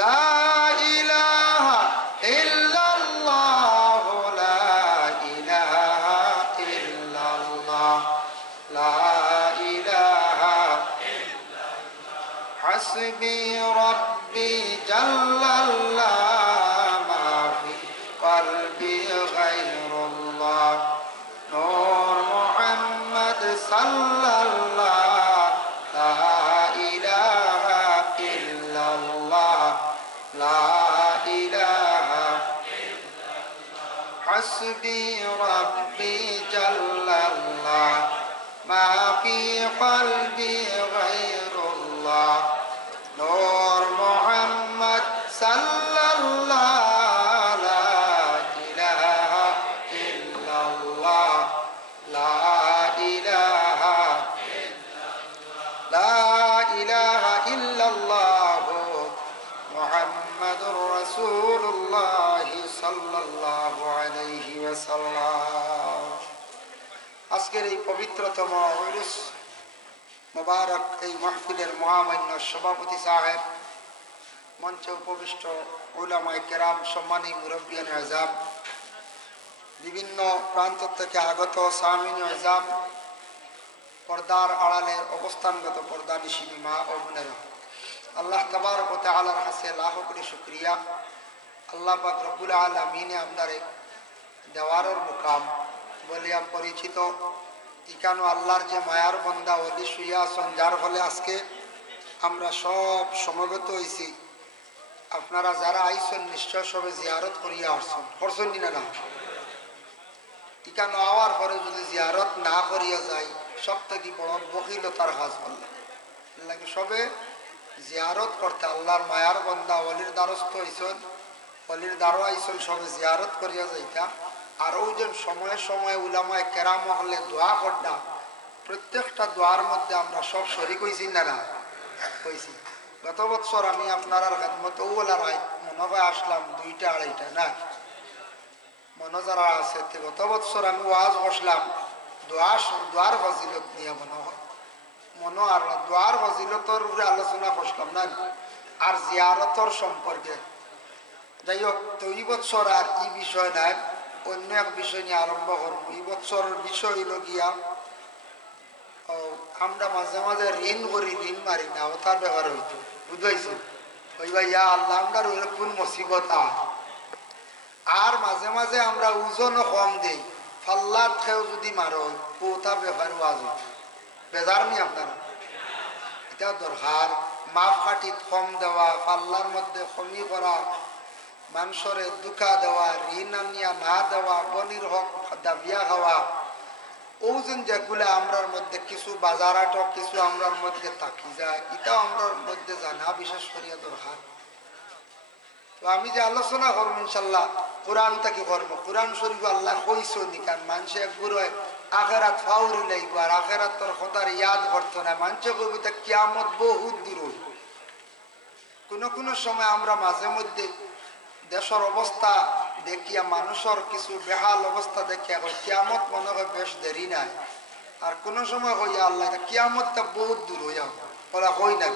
লা ইলাহা ইল্লাল্লাহ, লা ইলাহা ইল্লাল্লাহ, লা ইলাহা হাসবি রব্বি জাল্লাল্লাহ, মা ফি কলবি গায়রুল্লাহ, নূর মুহাম্মদ সাল্লাল্লাহ, লা ইলাহা ইল্লাল্লাহ, লা ইলাহা হাসবি রব্বি জাল্লাল্লাহ, মা ফি কলবি গায়রুল্লাহ, নূর মুহাম্মদ সাল্লাল্লাহ, লা ইলাহা ইল্লাল্লাহ, লা ইলাহা লা ইলাহা ইল্লাল্লাহ মুহাম্মাদুর রাসূলুল্লাহ সাল্লাল্লাহু আলাইহি ওয়াসাল্লাম। আজকের এই পবিত্রতম উরুস মুবারক এই মাহফিলের মহামান্য সভাপতি সাহেব, মঞ্চে উপবিষ্ট উলামায়ে কেরাম, সম্মানী মুরব্বিয়ান আযম, বিভিন্ন প্রান্ত থেকে আগত সামিন আযম, পর্দার আড়ালের অবস্থানগত পর্দানিশিনী মা ও বোনেরা, আল্লাহ তাবারক ওয়া তাআলার কাছে লাখ কোটি শুকরিয়া। আল্লাহ পাক রব্বুল আলামিনে আমদারে দেওয়ারের মুকাম বলিয়া পরিচিত ইকানো আল্লাহর যে মায়ার বন্দা ওলি শুইয়া আছেন, যার ফলে আজকে আমরা সব সমবেত হয়েছি। আপনারা যারা আইসন নিশ্চয় সবে জিয়ারত করিয়া আসছেন, করছেন না? না, ইকানো আওয়ার পরে যদি জিয়ারত না করিয়া যায়, সব থেকে বড় বকিলতার কাজ করলে লাগে। সবে জিয়ারত করতে আল্লাহর মায়ার বন্দা ওলির দ্বারস্থ হইছেন, ওলির দ্বারও আইসন, সবে জিয়ারত করিয়া যাইতা। আরও যেন সময়ে সময়ে উলামায়ে কেরাম হলে দোয়া করনা, প্রত্যেকটা দোয়ার মধ্যে আমরা সব শরীক হয়েছি না? না হয়েছি। গত বছর আমি আপনার মতো ওলারাই মনে হয় আসলাম 2টা 2:30 না, মনে যারা আছে, গত বছর আমি ওয়াজ বসলাম দোয়ার ফজিলত নিয়ে মনে হয় মনে, আর দোয়ার ফজিলতর উপরে আলোচনা করলাম না, আর জিয়ারতর সম্পর্কে। যাই হোক, তো এই বছর আর এই বিষয় নাই, অন্য এক বিষয় নিয়ে আরম্ভ করব। এই বছরের বিষয় হইল গিয়া, আমরা মাঝে মাঝে ঋণ করি, ঋণ মারি না, ওটার ব্যাপার হইতো, বুঝাইছি? ওই ভাই ইয়া আল্লাহ, আমরা কোন মুসিবত আর মাঝে মাঝে আমরা ওজনও কম দিই, ফাল্লার খেয়েও যদি মারো, ওটা ব্যাপার ওয়াজ বেজার নি আপনারা? এটা দরকার মাপ কাঠি কম দেওয়া, পাল্লার মধ্যে কমি করা, মানুষের দুঃখা দেওয়া, ঋণ আনিয়া না দেওয়া, বনির হক দাবিয়া খাওয়া, ওজন যেগুলো আমরার মধ্যে কিছু বাজার আটক, কিছু আমরার মধ্যে তাকি যায়, এটাও আমরার মধ্যে জানা বিশেষ করিয়া দরকার। তো আমি যে আলোচনা করবো ইনশাল্লাহ কোরআন থেকে করবো। কোরআন শরীফ আল্লাহ কইছো নি, কারণ মানুষে একগুলো আখেরাত ফাউরি লাগব, আর আখেরাত তোর খোদার ইয়াদ করতো না। মানুষে কবিতা কিয়ামত বহুত দূর। কোনো সময় আমরা মাঝে মধ্যে দেশের অবস্থা দেখিয়া, মানুষের কিছু বেহাল অবস্থা দেখিয়া কিয়ামত মনে হয় বেশ দেরি নাই, আর কোনো সময় হইয়া আল্লাহ কিয়ামতটা বহুত দূর হইয়া ওরা হই না।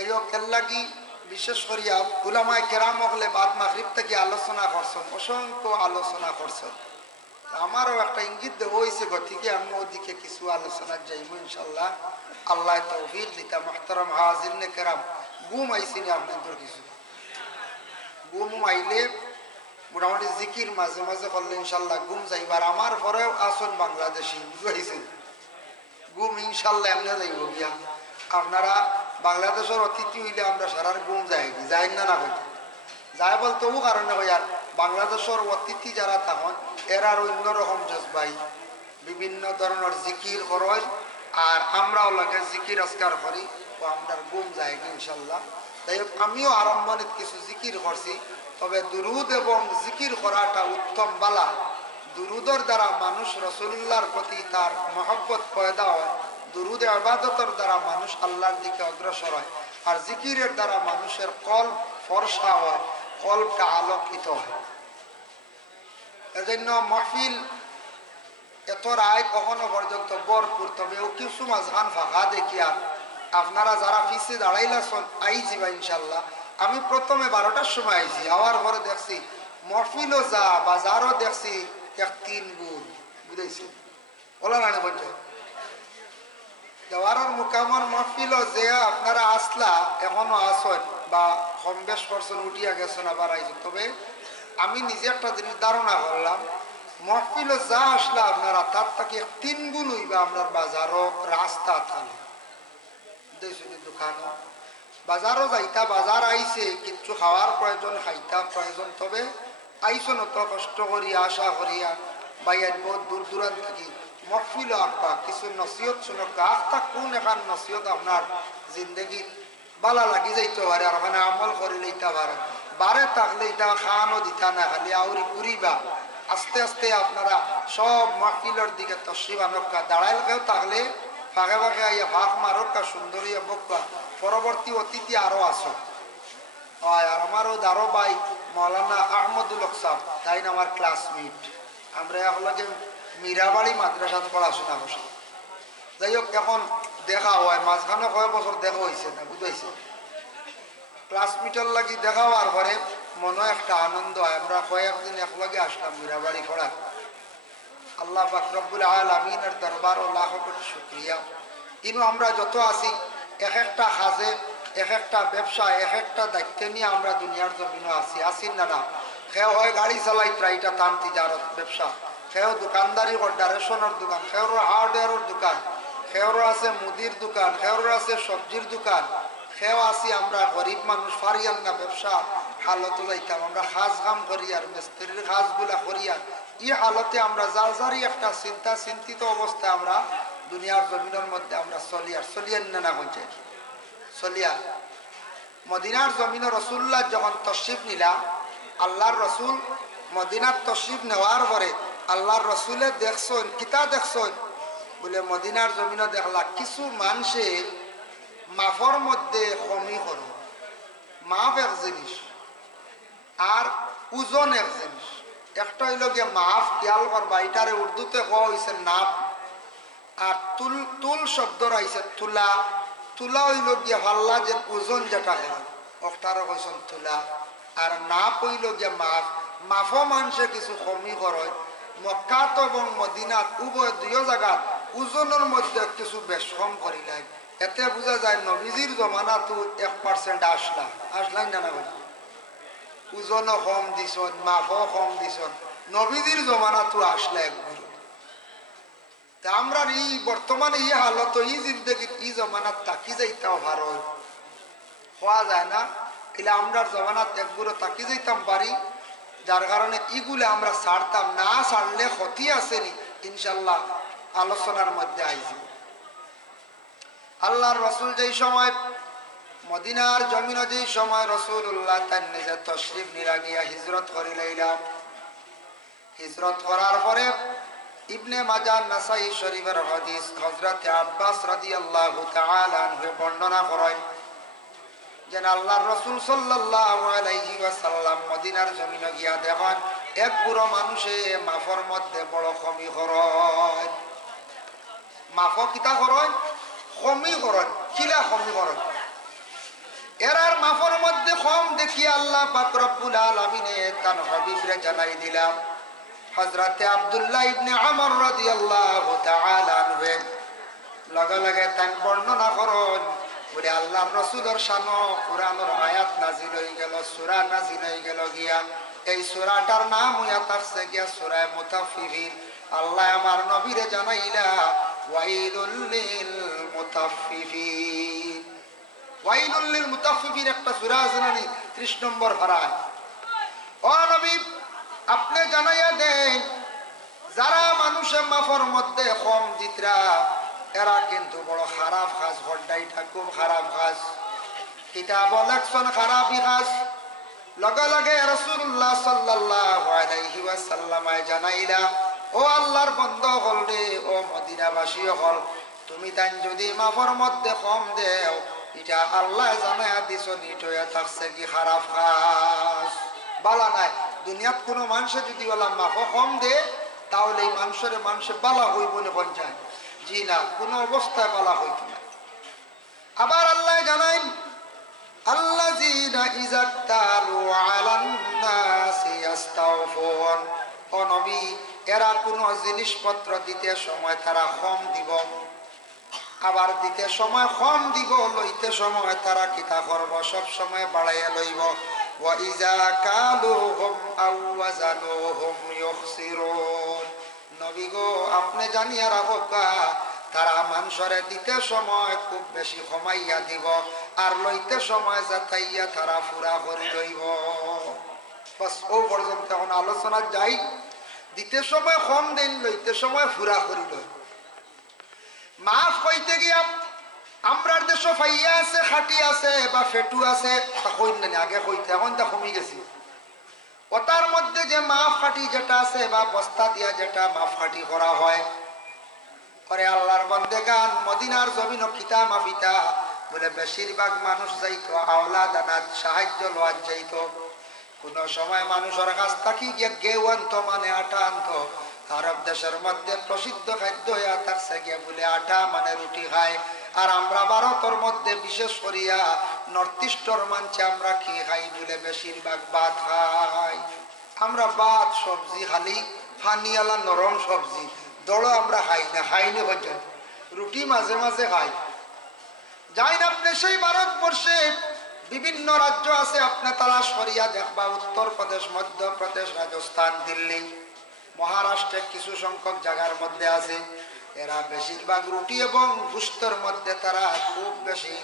এই কেল্লাগি বিশেষ করিয়া উলামায়ে কেরাম হলে বাদ মাগরিব থেকে আলোচনা করছেন, অসংখ্য আলোচনা করছেন। আমারও একটা ইঙ্গিত দেওয়া হয়েছে, গতিকে আমি ওদিকে কিছু আলোচনার যাইব ইনশাল্লাহ, আল্লাহ তৌফিক দিতা। মুহতারাম হাজিরিনে কেরাম, ঘুম আইসিনি আপনাদের? কিছু ঘুম আইলে মোটামুটি জিকির মাঝে মাঝে করলে ইনশাল্লাহ ঘুম যাইবার। আমার পরেও আসুন বাংলাদেশি, বুঝাইছেন? ঘুম ইনশাল্লাহ এমনি যাইব গিয়া। আপনারা বাংলাদেশের অতিথি হইলে আমরা সারার ঘুম যাই যাই না? না হইতে যায় বলতে ও কারণে হয়, আর বাংলাদেশের অতিথি যারা তখন এরার অন্যরকম জজবাই, বিভিন্ন ধরনের জিকির করয়, আর আমরাও লাগে জিকির আজকার করি, ও আমরা ঘুম যাই ইনশাল্লাহ। তাই আমিও আরম্ভণিত কিছু জিকির করছি, তবে দুরুদ এবং জিকির করাটা উত্তম বালা। দুরুদের দ্বারা মানুষ রাসূলুল্লাহর প্রতি তার মহব্বত পয়দা হয়, দুরুদ ইবাদতের দ্বারা মানুষ আল্লাহর দিকে অগ্রসর হয়, আর জিকিরের দ্বারা মানুষের কল্ব ফর্সা হয়, কল্বটা আলোকিত হয়। এজন্য মাহফিল এত রায় কখনো পর্যন্ত ভরপুর, তবে ও কিছু মাঝখান ফাঁকা দেখিয়া আপনারা যারা পিছে দাঁড়াইলাছেন আইছি বা ইনশাল্লাহ। আমি প্রথমে 12টার সময় আইছি, আওয়ার পরে দেখছি মহফিলও যা বাজারও দেখছি এক 3 গুণ, বুঝেছি ওলা রানে বলছে দেওয়ার মোকামর মহফিলও যে আপনারা আসলা এখনো আসেন বা কম বেশ করছেন, উঠিয়া গেছেন আবার আইছেন। তবে আমি নিজে একটা জিনিস ধারণা করলাম, মহফিলও যা আসলা আপনারা তার থেকে 3 গুণ হইবা আপনার বাজারও রাস্তা থাকলে দোকানও বাজারও যাইতা, বাজার আইছে কিছু খাওয়ার প্রয়োজন, খাইতা প্রয়োজন। তবে আইসন অত কষ্ট করিয়া আশা করিয়া বাইর বহুত দূর দূরান্ত থাকি মহফিল আঁকা কিছু নসিহত শুনক। আখটা কোন এখান নসিহত আপনার জিন্দগি বালা লাগি যাইতে পারে আর ওখানে আমল করে লইতে পারে। বারে থাকলে এটা খাওয়ানো দিতা না, খালি আউরি ঘুরিবা। আস্তে আস্তে আপনারা সব মহফিলের দিকে তশরিফ আনকা, দাঁড়াইল কেউ থাকলে ফাঁকে ফাঁকে আইয়া ভাগ মারকা, সুন্দরী বকা, পরবর্তী অতিথি আরো আসো। আর আমারও দারো ভাই মৌলানা আহমদুল হক সাহেব, তাই না আমার ক্লাসমেট, আমরা একলগে মীরাবাড়ি মাদ্রাসাতে পড়াশোনা করছি। যাই হোক এখন দেখা হয়, মাঝখানে কয়েক বছর দেখা হয়েছে না, বুঝাইছে ক্লাসমেটের লাগি দেখা হওয়ার পরে মনে একটা আনন্দ হয়। আমরা কয়েকদিন একলগে আসলাম মীরাবাড়ি পড়ার। আল্লাহ পাক রব্বুল আলামিনের দরবার ও লাখ কোটি শুকরিয়া। কিন্তু আমরা যত আছি এক একটা কাজে, এক একটা ব্যবসা, এক একটা দায়িত্ব নিয়ে আমরা দুনিয়ার জমিনও আছি না না। কেউ হয় গাড়ি চালাই এটা তান তিজারত ব্যবসা, কেউ দোকানদারি করডা রেশনের দোকান, কেউর হার্ডওয়্যারের দোকান, কেউর আছে মুদির দোকান, কেউর আছে সবজির দোকান, কেউ আছি আমরা গরিব মানুষ ফারিয়ান না ব্যবসা হালতে যাইতাম। আমরা খাস কাম করি আর মিস্ত্রির কাজগুলা করি আর এই হালতে আমরা যার যারই একটা চিন্তিত অবস্থায় আমরা দুনিয়ার জমিনের মধ্যে আমরা চলিয়ান না হয়েছে চলিয়া। মদিনার জমিনে রসুল্লাহ যখন তশরিফ নিলা, আল্লাহর রসুল মদিনার তশরিফ নেওয়ার পরে আল্লাহর রসুলে দেখছেন কিতা দেখছেন বলে মদিনার জমিনে দেখলা কিছু মানুষে মাফর মধ্যে কমি করো। মাফ এক জিনিস আর ওজন এক জিনিস। একটা হইল গিয়ে মাফ, খেয়াল করবা এটারে উর্দুতে হওয়া হয়েছে নাপ, আর তুল শব্দ রয়েছে তুলা। তুলা হইল গিয়ে হাল্লা যে ওজন যেটা হয় ওটারও কইছেন তুলা। আর নাপ হইল গিয়ে মাফ। মাফও মানুষে কিছু কমি করে। মক্কাত এবং মদিনাত উভয় দুই জায়গাত ওজনের মধ্যে কিছু বেশ কম করিলেন। এতে বোঝা যায় নবীজির জমানা তো 1% আসলাই না না ভাই। ওজনও কম দিছন, মাফও কম দিছন, নবীজির জমানা তো আসলে এক গুরু। তা আমরা এই বর্তমানে এই হালত এই জিন্দগি এই জমানাত তাকি যাইতাও ভালো হওয়া যায় না। এলে আমরা জমানাত এক গুরু তাকি যাইতাম পারি, যার কারণে ইগুলো আমরা ছাড়তাম না। ছাড়লে ক্ষতি আসেনি ইনশাল্লাহ আলোচনার মধ্যে আইছি। আল্লাহর রসুল যেই সময় মদিনার জমিনে যেই সময় রসুল্লাহ তার নিজের তশরিফ নিরা গিয়া হিজরত করিলাম। হিজরত করার পরে ইবনে মাজাহ নাসাই শরীফের হাদিস হযরত আব্বাস রাদিয়াল্লাহু তাআলা আনহু বর্ণনা করেন যে আল্লাহর রাসূল সাল্লাল্লাহু আলাইহি ওয়াসাল্লাম মদিনার জমিনে গিয়া দেখেন এক বুড়ো মানুষে মাফর মধ্যে বড় কমি করেন। মাফ কিতা করেন? কমি করেন। কিলা কমি করেন? এরার মাফর মধ্যে কম দেখি আল্লাহ পাক রব্বুল আলামিন তার হাবিবরে জানাই দিলাম। হযরতে আব্দুল্লাহ ইবনে আমর রাদিয়াল্লাহু তাআলা আনহু লগে লগে তান বর্ণনা করেন বলে আল্লাহর রাসূলের শানে কুরআনের আয়াত নাযিল হয়ে গেল, সূরা নাযিল হয়ে গেল গিয়া। এই সূরাটার নাম হইয়া তাফসীর গিয়া সূরা মুতাফফিফিন। আল্লাহ আমার নবীরে জানাইলা ওয়াইলুল লিল মুতাফফিফিন। ওয়াইলুল লিল মুতাফফিফিন একটা সূরা আছে না 30 নম্বর পারায়। ও নবী আপনি জানাইয়া দেন যারা মানুষের মাফর মধ্যে কম দিতরা এরা কিন্তু বড় খারাপ কাজ করডা। এটা খুব খারাপ কাজ, কিতাব লেখছেন খারাপই কাজ। লগে লগে রাসূলুল্লাহ সাল্লাল্লাহু আলাইহি ওয়াসাল্লাম জানাইলা ও আল্লাহর বান্দা হল রে, ও মদিনাবাসী হল, তুমি তাই যদি মাফর মধ্যে কম দেও এটা আল্লাহ জানাইয়া দিছেন এটা থাকছে কি খারাপ কাজ, বালা নাই। দুনিয়াত কোনো মানুষে যদি বলা মাফ কম দে তাহলে এই মানুষে বালা হইব না পঞ্চায়েত। জি না, কোনো অবস্থায় বালা হইত না। আবার আল্লাহ জানাইন আল্লাযীনা ইযা তালু আলান নাসি ইস্তাওফুন, ও নবী এরা কোন জিনিসপত্র দিতে সময় তারা কম দিব, আবার দিতে সময় কম দিব, লইতে সময় তারা কিতা করব সব সময় বাড়াইয়া লইব। ওয়া ইযা কালুহুম আও ওয়াজানুহুম ইউখসিরুন, নবী গো আপনি জানিয়া রাখা তারা মানুষরে দিতে সময় খুব বেশি কমাইয়া দিব, আর লইতে সময় যাতাইয়া তারা পুরা করে লইব। বাস ও পর্যন্ত এখন আলোচনা যাই। দিতে সময় কম দিন, লইতে সময় পুরা করে লই। মাফ কইতে গিয়া আমরার দেশ ফাইয়া আছে, খাটি আছে বা ফেটু আছে, তা কইন না আগে কইতে, এখন তা কমে গেছি। ওটার মধ্যে যে মাফ খাটি যেটা আছে বা বস্তা দিয়া যেটা মাফ খাটি করা হয়, পরে আল্লাহর বান্দেগান মদিনার জমিন কিতা মাফিতা বলে বেশিরভাগ মানুষ যাইতো আওলা দানাত সাহায্য লওয়ার যাইতো। কোন সময় মানুষের কাছ থাকি গিয়ে গেউ আনতো, মানে আটা আনতো। আরব দেশের মধ্যে প্রসিদ্ধ খাদ্য হইয়া থাকছে গিয়ে বলে আটা মানে রুটি খায়। আর আমরা ভারতের মধ্যে বিশেষ করিয়া নর্থ ইস্টর মানছে আমরা কি খাই বলে বেশিরভাগ ভাত খাই। আমরা ভাত সবজি খালি ফানিয়ালা নরম সবজি দড়ো আমরা খাই না, খাইনি পর্যন্ত রুটি মাঝে মাঝে খাই। যাই না আপনি সেই ভারতবর্ষে বিভিন্ন রাজ্য আছে, আপনি তালাশ করিয়া দেখবা উত্তরপ্রদেশ, মধ্যপ্রদেশ, রাজস্থান, দিল্লি, মহারাষ্ট্রের কিছু সংখ্যক জায়গার মধ্যে আছে। এরা বেশিরভাগ রুটি এবং গোশতের মধ্যে তারা খুব বেশি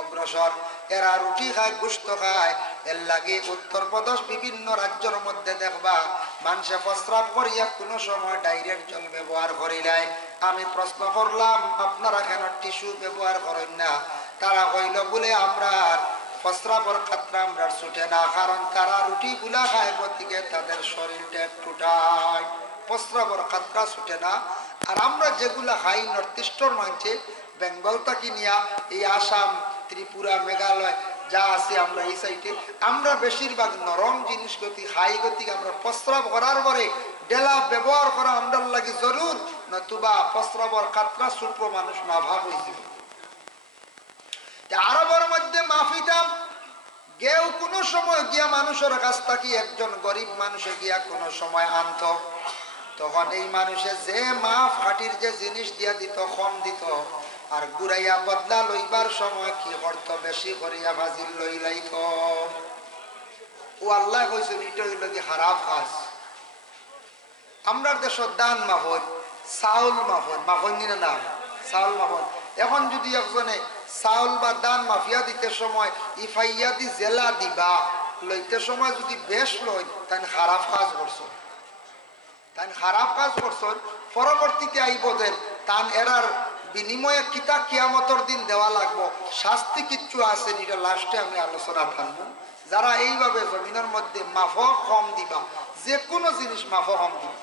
অগ্রসর। এরা রুটি খায়, গোশত খায়। এর লাগে উত্তরপ্রদেশ বিভিন্ন রাজ্যের মধ্যে দেখবা মানুষে প্রস্রাব করিয়া কোনো সময় ডাইরেক্ট জল ব্যবহার করিলাই। আমি প্রশ্ন করলাম আপনারা কেন টিস্যু ব্যবহার করেন না? তারা কইল বলে আমরা প্রস্রাবর খাতরা আমরা ছুটে না, কারণ তারা রুটি গুলা খায়, গতিকে তাদের শরীরটা একটু টাইট, প্রস্রাবর খাতরা ছুটে না। আর আমরা যেগুলা খাই নর্থ ইস্টর মানছে, বেঙ্গল থেকে নিয়া এই আসাম, ত্রিপুরা, মেঘালয় যা আছে আমরা এই সাইডে, আমরা বেশিরভাগ নরম জিনিস গতি খাই, গতিকে আমরা প্রস্রাব করার পরে ডেলা ব্যবহার করা আমরা লাগে জরুর, নতুবা প্রস্রাবর খাতরা ছুটবো মানুষ না ভাব হয়েছিল। আরবের মধ্যে মাফিতাম গেও কোনো সময় গিয়া মানুষের কাছ থেকে একজন গরিব মানুষে গিয়া কোনো সময় আনত, তখন এই মানুষে যে মাফ হাটির যে জিনিস দিয়া দিত কম দিত, আর গুড়াইয়া বদলা লইবার সময় কি করত বেশি করিয়া ভাজিল লই লাইত। ও আল্লাহ কইছেন এটা হইল কি খারাপ কাজ। আমরার দেশের দান মাফন, চাউল মাফন, মাফন নিনা না চাউল মাফন। এখন যদি একজনে চাউল বা দান মাফিয়া দিতে সময় ইফাইয়া দি জেলা দিবা লইতে সময় যদি বেশ লই, তাই খারাপ কাজ করছো, তাই খারাপ কাজ করছো। পরবর্তীতে আইব দেন তান এরার বিনিময়ে কিতা কিয়ামতর দিন দেওয়া লাগবো, শাস্তি কিচ্ছু আছে এটা লাস্টে আমি আলোচনা থাকবো। যারা এইভাবে জমিনের মধ্যে মাফ কম দিবা, যে কোনো জিনিস মাফ কম দিবা।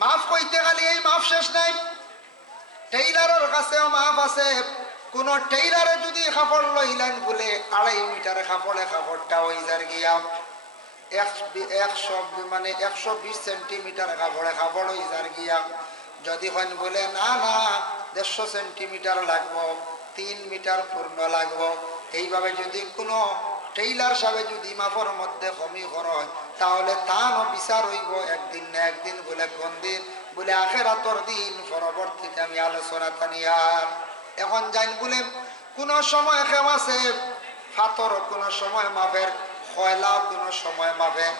মাফ কইতে গেলে এই মাফ শেষ নাই। টেইলারের কাছেও মাফ আছে। কোন টেইলারে যদি কাপড় লইলেন বলে 2.5 মিটার কাপড়ে, কাপড়টা ওই যার গিয়া 120 সেন্টিমিটার কাপড়ে, কাপড় ওই যার গিয়া যদি হন বলে না না 150 সেন্টিমিটার লাগবো, 3 মিটার পূর্ণ লাগবো, এইভাবে যদি কোনো টেইলার সাহেব যদি মাফর মধ্যে কমি হয়, তাহলে তানও বিচার হইব একদিন না একদিন। বলে কোন দিন? বলে আখিরাতের দিন। পরবর্তীতে আমি আলোচনা তানিয়ার এখন জান বলে কোন সময় কেউ আছে ফাতর, কোন সময় মাফের, খয়লাও কোন সময় মাফের,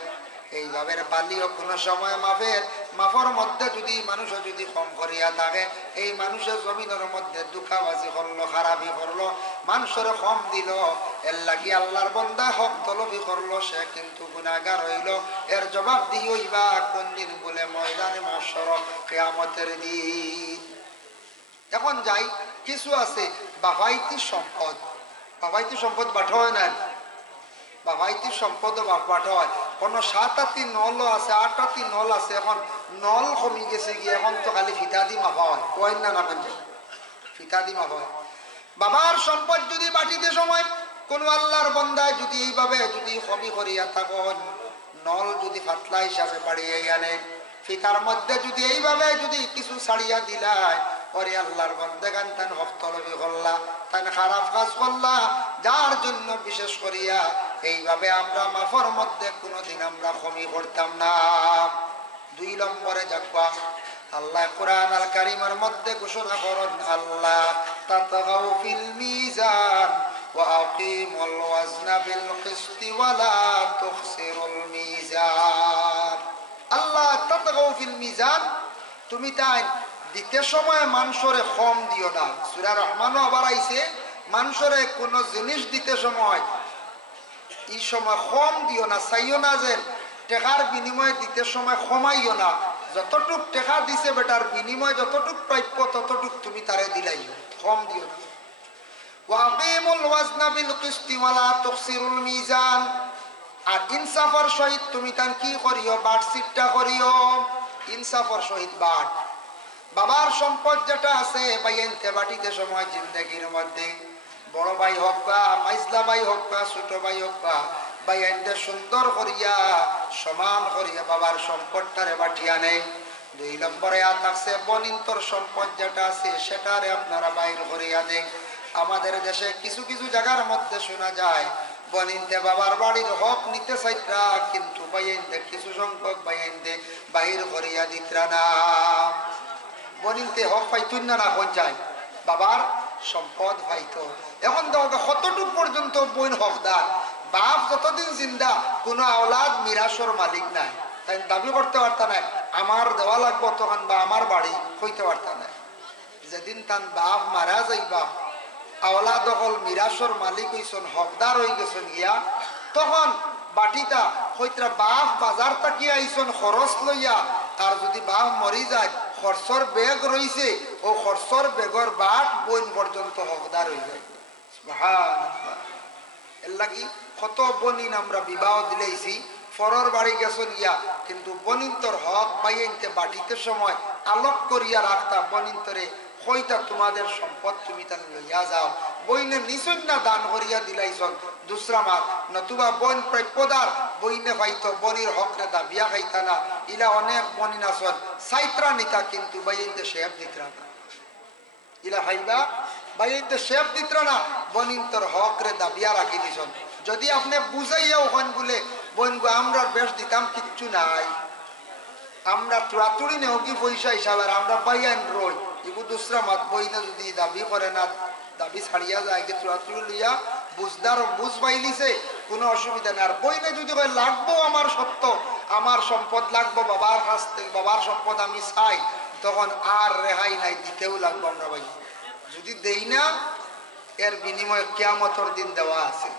এইভাবে বালিও কোন সময় মাফের। মাফর মধ্যে যদি মানুষ যদি কম করিয়া থাকে, এই মানুষের জমিনের মধ্যে দুঃখাবাজি করলো, খারাপি করলো, মানুষের কম দিল, এর লাগি আল্লাহর বন্দা হক তলবি করলো, সে কিন্তু গুনাহগার হইল। এর জবাব দি হইবা কোন দিন? বলে ময়দানে মাহশর, কিয়ামতের দিন। এখন যাই, কিছু আছে বাবাইতি সম্পদ। বাবাইতি সম্পদ বাঠা হয় না, বাবাইতি সম্পদ বাঠা হয়। কোন 7-8টি নলও আছে, 8টি নল আছে। এখন নল কমি গেছে গিয়ে, এখন তো খালি ফিতা দি মাফা হয়, কয় না না কেন ফিতা দি মাফা হয়। বাবার সম্পদ যদি বাটিতে সময় কোন আল্লাহর বন্দায় যদি এইভাবে যদি কমি করিয়া থাকুন, নল যদি ফাতলা হিসাবে বাড়িয়ে আনে, ফিতার মধ্যে যদি এইভাবে যদি কিছু ছাড়িয়া দিলায়, ওরে আল্লাহর বান্দাগান তান হক তলবি করলা, তান খারাপ কাজ করলা, যার জন্য বিশেষ করিয়া এইভাবে আমরা মাফর মধ্যে কোনোদিন আমরা কমি করতাম না। 2 নম্বরে যাকবা, আল্লাহ কোরআন আল কারীমের মধ্যে ঘোষণা করেন, আল্লাহ তাতগাউ ফিল মিজান ওয়া আকিমুল ওয়াজনা বিল কিসতি ওয়া লা তুখসিরুল মিজান। আল্লাহ তাতগাউ ফিল মিজান, তুমি তাই দিতে সময় মানুষরে কম দিও না। সূরা রহমানও আবার আইছে, মানুষরে কোন জিনিস দিতে সময় এই সময় কম দিও না, চাইও না যে টাকার বিনিময়ে দিতে সময় কমাইও না, যতটুক টাকা দিছে বেটার বিনিময় যতটুক প্রাপ্য ততটুক তুমি তারে দিলাই, কম দিও না। ওয়াকিমুল ওয়াজনা বিল কিসতি ওয়া লা তুখসিরুল মিজান, আর ইনসাফের সহিত তুমি তান কি করিও, বাটসিটটা করিও, ইনসাফের সহিত বাট। বাবার সম্পদ যেটা আছে বাইনতে বাটিতে সময় জিন্দেগির মধ্যে বড় ভাই হোক বা মাইজলা ভাই হোক বা ছোট ভাই হোক বা বাইনতে সুন্দর করিয়া সমান করিয়া বাবার সম্পদটারে বাটিয়া নেই। 2 নম্বরে থাকছে বনিন্তর সম্পদ যেটা আছে সেটারে আপনারা বাইর করিয়া দেন। আমাদের দেশে কিছু কিছু জায়গার মধ্যে শোনা যায় বনিনতে বাবার বাড়ির হক নিতে চাইতরা, কিন্তু বাইনতে কিছু সংখ্যক বাইনতে বাহির করিয়া দিতরা না। বনিনতে হক পাইতুন না, না পঞ্চায়েত বাবার সম্পদ পাইতো। এখন দেখো কতটুক পর্যন্ত বইন হকদার, বাপ যতদিন জিন্দা কোনো আওলাদ মিরাসর মালিক নাই, তাই দাবি করতে পারতা না আমার দেওয়া লাগবো তখন বা আমার বাড়ি হইতে পারতা না। যেদিন তান বাপ মারা যাইবা আওলাদ অকল মিরাসর মালিক হইছন, হকদার হয়ে গেছেন গিয়া, তখন বাটিটা হইতরা বাপ বাজার তাকিয়া আইসন খরচ লইয়া, আর যদি বাপ মরি যায় খরচর বেগ রইছে ও খরচর বেগর বাট বইন পর্যন্ত হকদার হয়ে যায়। সুবহানাল্লাহ। এর লাগি কত বনিন আমরা বিবাহ দিলেইছি, ফরর বাড়ি গেছেন গিয়া, কিন্তু বনিন্তর হক বাইনতে বাটিতে সময় আলোক করিয়া রাখতা, বনিন্তরে হইতা তোমাদের সম্পদ তুমি তার লইয়া যাও, বইনে নিছুন না দান করিয়া দিলাইছন দুসরা মাস, নতুবা বইন প্রাপ্যদার বইনে পাইতো বনির হকরে দাবিয়া খাইতা না। ইলা অনেক বনিন আসন সাইত্রা নিতা, কিন্তু বাইনতে শেপ দিতরা না, ইলা খাইবা বাইনতে শেপ দিতরা না, বনিন্তর হকরে দাবিয়া রাখি দিছন। যদি আপনি বুঝাইয়া ওখান বলে বইন গো আমরা বেশ দিতাম কিচ্ছু নাই, আমরা তুড়াতুড়ি নেও কি পয়সা হিসাবে আমরা বাইয়ান রই, এগুলো দুসরা মাত বইনে যদি দাবি করে না, দাবি ছাড়িয়া যায় কি তুড়াতুড়ি লইয়া বুঝদার বুঝ পাইলিছে কোনো অসুবিধা নেই। আর বইনে যদি কয় লাগবো আমার সত্য, আমার সম্পদ লাগবো বাবার কাছ থেকে, বাবার সম্পদ আমি চাই, তখন আর রেহাই নাই, দিতেও লাগবো আমরা ভাই। যদি দেই না এর বিনিময়ে কিয়ামতের দিন দেওয়া আছে।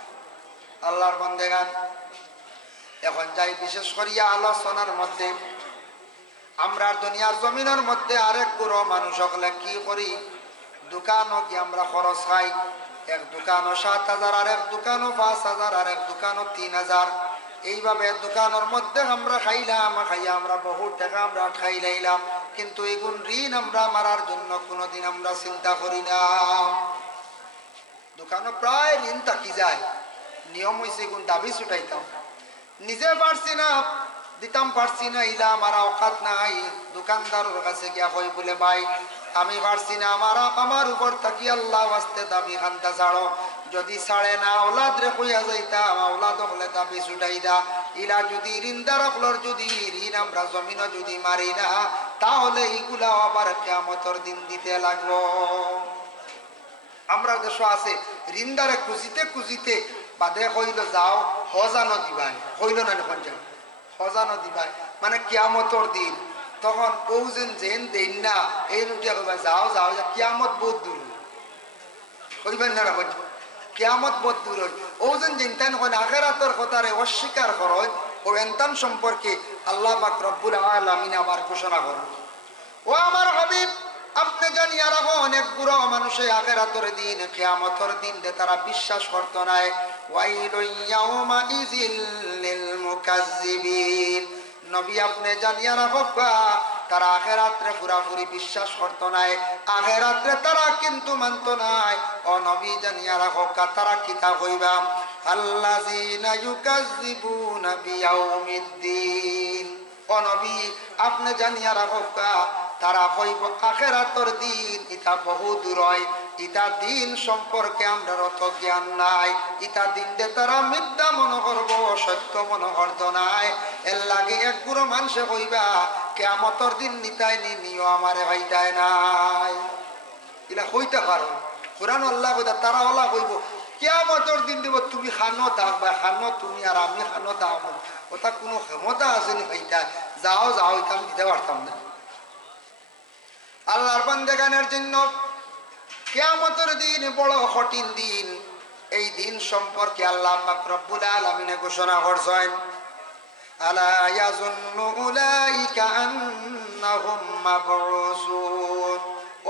আল্লাহর বান্দাগান এখন যাই বিশেষ করিয়া আলোচনার মধ্যে, আমরা দুনিয়ার জমিনের মধ্যে আরেক গুরু মানুষ হলে কি করি, দোকানও কি আমরা খরচ খাই, এক দোকানও 7,000, আরেক দোকানও 5,000, আরেক দোকানও 3,000, এইভাবে দোকানের মধ্যে আমরা খাইলাম, খাইয়া আমরা বহু টাকা আমরা খাই লাইলাম, কিন্তু এগুন ঋণ আমরা মারার জন্য কোনোদিন আমরা চিন্তা করি না। দোকানও প্রায় ঋণ থাকি যায়, নিয়ম হয়েছে এগুন দাবি ছুটাইতাম, নিজে পারছি না দিতাম পারছি না, ইলা আমার অকাত নাই, দোকানদারের কাছে গিয়া কই বলে ভাই আমি পারছি না, আমার উপর থাকি আল্লাহ ওয়াস্তে দাবি খান্তা ছাড়ো, যদি ছাড়ে না আওলাদ রে কইয়া যাইতাম, আওলাদ হলে দাবি ছুটাই দা। ইলা যদি ঋণদার হলর যদি ঋণ আমরা জমিনও যদি মারি না, তাহলে এইগুলা আবার কিয়ামতের দিন দিতে লাগবো। আমরা দেশ আছে ঋণদারে খুঁজিতে খুঁজিতে বাদে কইল যাও হজানো দিবাই, কইল না এখন যাও হজানো দিবাই, মানে কিয়ামতর দিন, তখন ও যেন দেন না এই রুটিয়া কইবা যাও যাও, কিয়ামত বহুত দূর কইবেন না, কিয়ামত বহুত দূর হয়। ও যেন তাই নয় আখিরাতের কথারে অস্বীকার করয়, ও এনতান সম্পর্কে আল্লাহ পাক রব্বুল আলামিন আবার ঘোষণা করেন, ও আমার হাবিব আপনি জানিয়া রাখো অনেক বুড়ো মানুষে আখিরাতের দিন কিয়ামতের দিন দে তারা বিশ্বাস করত না। ওয়াইলুন ইয়াউমাইযিল লিল মুকাজ্জিবিন, নবী আপনি জানিয়া রাখো তারা আখিরাতে পুরাপুরি বিশ্বাস করত না, আখিরাতে তারা কিন্তু মানত না। ও নবী জানিয়া রাখো তারা কিতা কইবা, আল্লাযিনা ইউকাজ্জিবুনা বিয়াউমিদ্দিন, ও নবী আপনি জানিয়া রাখো তারা কইব আখিরাতের দিন ইটা বহু দূর হয়, ইটা দিন সম্পর্কে আমরা অত জ্ঞান নাই, ইটা দিন দে তারা মিথ্যা মনে করবো, সত্য মনে করতো নাই। এর লাগে এক গুরু মানুষে কইবা কিয়ামতের দিন নিতাই নিও আমারে ভাইটাই নাই, এলা হইতে পারো। কোরআন আল্লাহ কইতা তারা আল্লাহ কইব কিয়ামতের দিন দেব তুমি খানো থাকবা, খানো তুমি আর আমি খানো থাকবো, ওটা কোনো ক্ষমতা আছে নি ভাইটা, যাও যাও এটা আমি দিতে পারতাম না। আল্লাহর বান্দাগানের জন্য কিয়ামতের দিন বড় কঠিন দিন। এই দিন সম্পর্কে আল্লাহ পাক রব্বুল আলামিন ঘোষণা করছেন, আলা ইয়াজুন্নু উলাইকা আন্নাহুম মাবউসুন।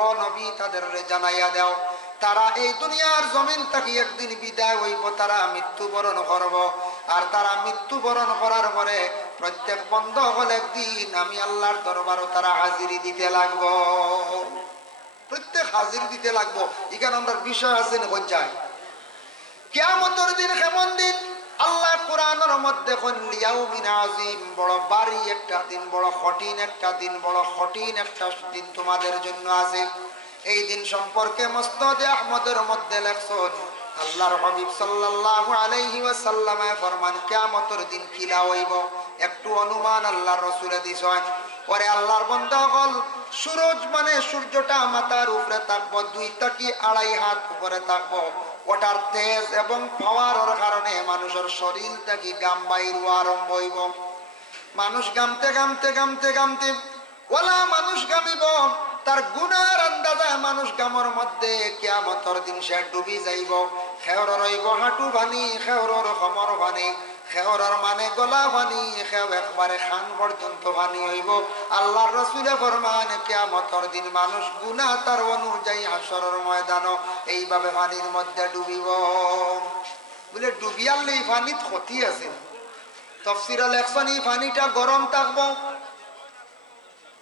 ও নবী তাদের জানাইয়া দাও তারা এই দুনিয়ার জমিন থেকে একদিন বিদায় হইব, তারা মৃত্যুবরণ করব। আর তারা মৃত্যুবরণ করার পরে প্রত্যেক বন্ধ হলে একদিন আমি আল্লাহর দরবারও তারা হাজিরি দিতে লাগবো, প্রত্যেক হাজির দিতে লাগবো। এখানে আমরা বিষয় আছে পঞ্চায় কিয়ামতের দিন কেমন দিন আল্লাহ কোরআনের মধ্যে কোন লিয়াউমিন আযীম, বড় বাড়ি একটা দিন, বড় কঠিন একটা দিন, বড় কঠিন একটা দিন তোমাদের জন্য আছে। এই দিন সম্পর্কে মুসনাদে আহমদের মধ্যে লেখছেন আল্লাহর হাবিব সাল্লাল্লাহু আলাইহি ওয়াসাল্লাম ফরমান কিয়ামতের দিন কিলা হইব একটু অনুমান আল্লাহর রাসূল দিছেন। পরে আল্লাহর বান্দা হল সূরজ মানে সূর্যটা মাথার উপরে থাকবো, 2 থেকে 2.5 হাত উপরে থাকবো। ওটার তেজ এবং পাওয়ারের কারণে মানুষের শরীর থেকে গাম বাইর হওয়া আরম্ভ হইব। মানুষ গামতে গামতে গামতে গামতে ওলা মানুষ গামিব, তার গুনার আন্দাজে মানুষ গামর মধ্যে কিয়ামতের দিন সে ডুবি যাইব। খেওর রইব হাঁটু ভানি, খেওর খমর ভানি, খেওরার মানে গলা ভানি, খেও একবারে খান পর্যন্ত ভানি হইব। আল্লাহর রাসূলে ফরমান কিয়ামতের দিন মানুষ গুনাহ তার অনুযায়ী হাসরের ময়দানও এইভাবে পানির মধ্যে ডুবিব। বলে ডুবিয়ালে এই পানিত ক্ষতি আছে, তাফসীরে লেখছেন এই পানিটা গরম থাকবো,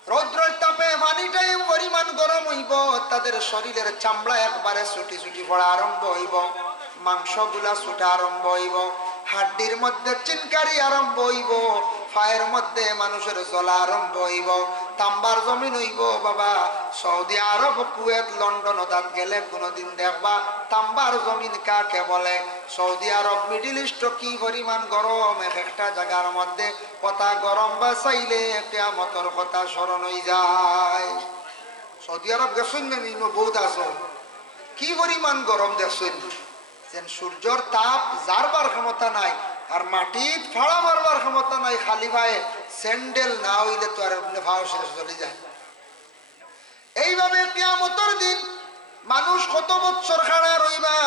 রৌদ্রের তাপে পানিটাই পরিমাণ গরম হইব, তাদের শরীরের চামড়া একবারে ছুটি ছুটি পড়া আরম্ভ হইব, মাংসগুলা ছুটা আরম্ভ হইব, হাড্ডির মধ্যে চিনকারি আরম্ভ হইব, পায়ের মধ্যে মানুষের জ্বলা আরম্ভ হইব। তাম্বার জমিন হইব বাবা, সৌদি আরব, কুয়েত, লন্ডন ওদাত গেলে কোনোদিন দেখবা তাম্বার জমিন কাকে বলে। সৌদি আরব, মিডিল ইস্ট কি পরিমাণ গরম, এক একটা জায়গার মধ্যে কথা গরম বা চাইলে কিয়ামতের কথা স্মরণ হয়ে যায়। সৌদি আরব গেছেন না নিম বহুত আছো, কি পরিমাণ গরম দেখছেন, যেন সূর্যর তাপ জারবার ক্ষমতা নাই, আর মাটিত ফাড়া মারবার ক্ষমতা নাই, খালি পায়ে স্যান্ডেল না হইলে তো আর ভাও শেষ চলে যায়। এইভাবে কিয়ামতের দিন মানুষ কত বছর খাড়া রইবা।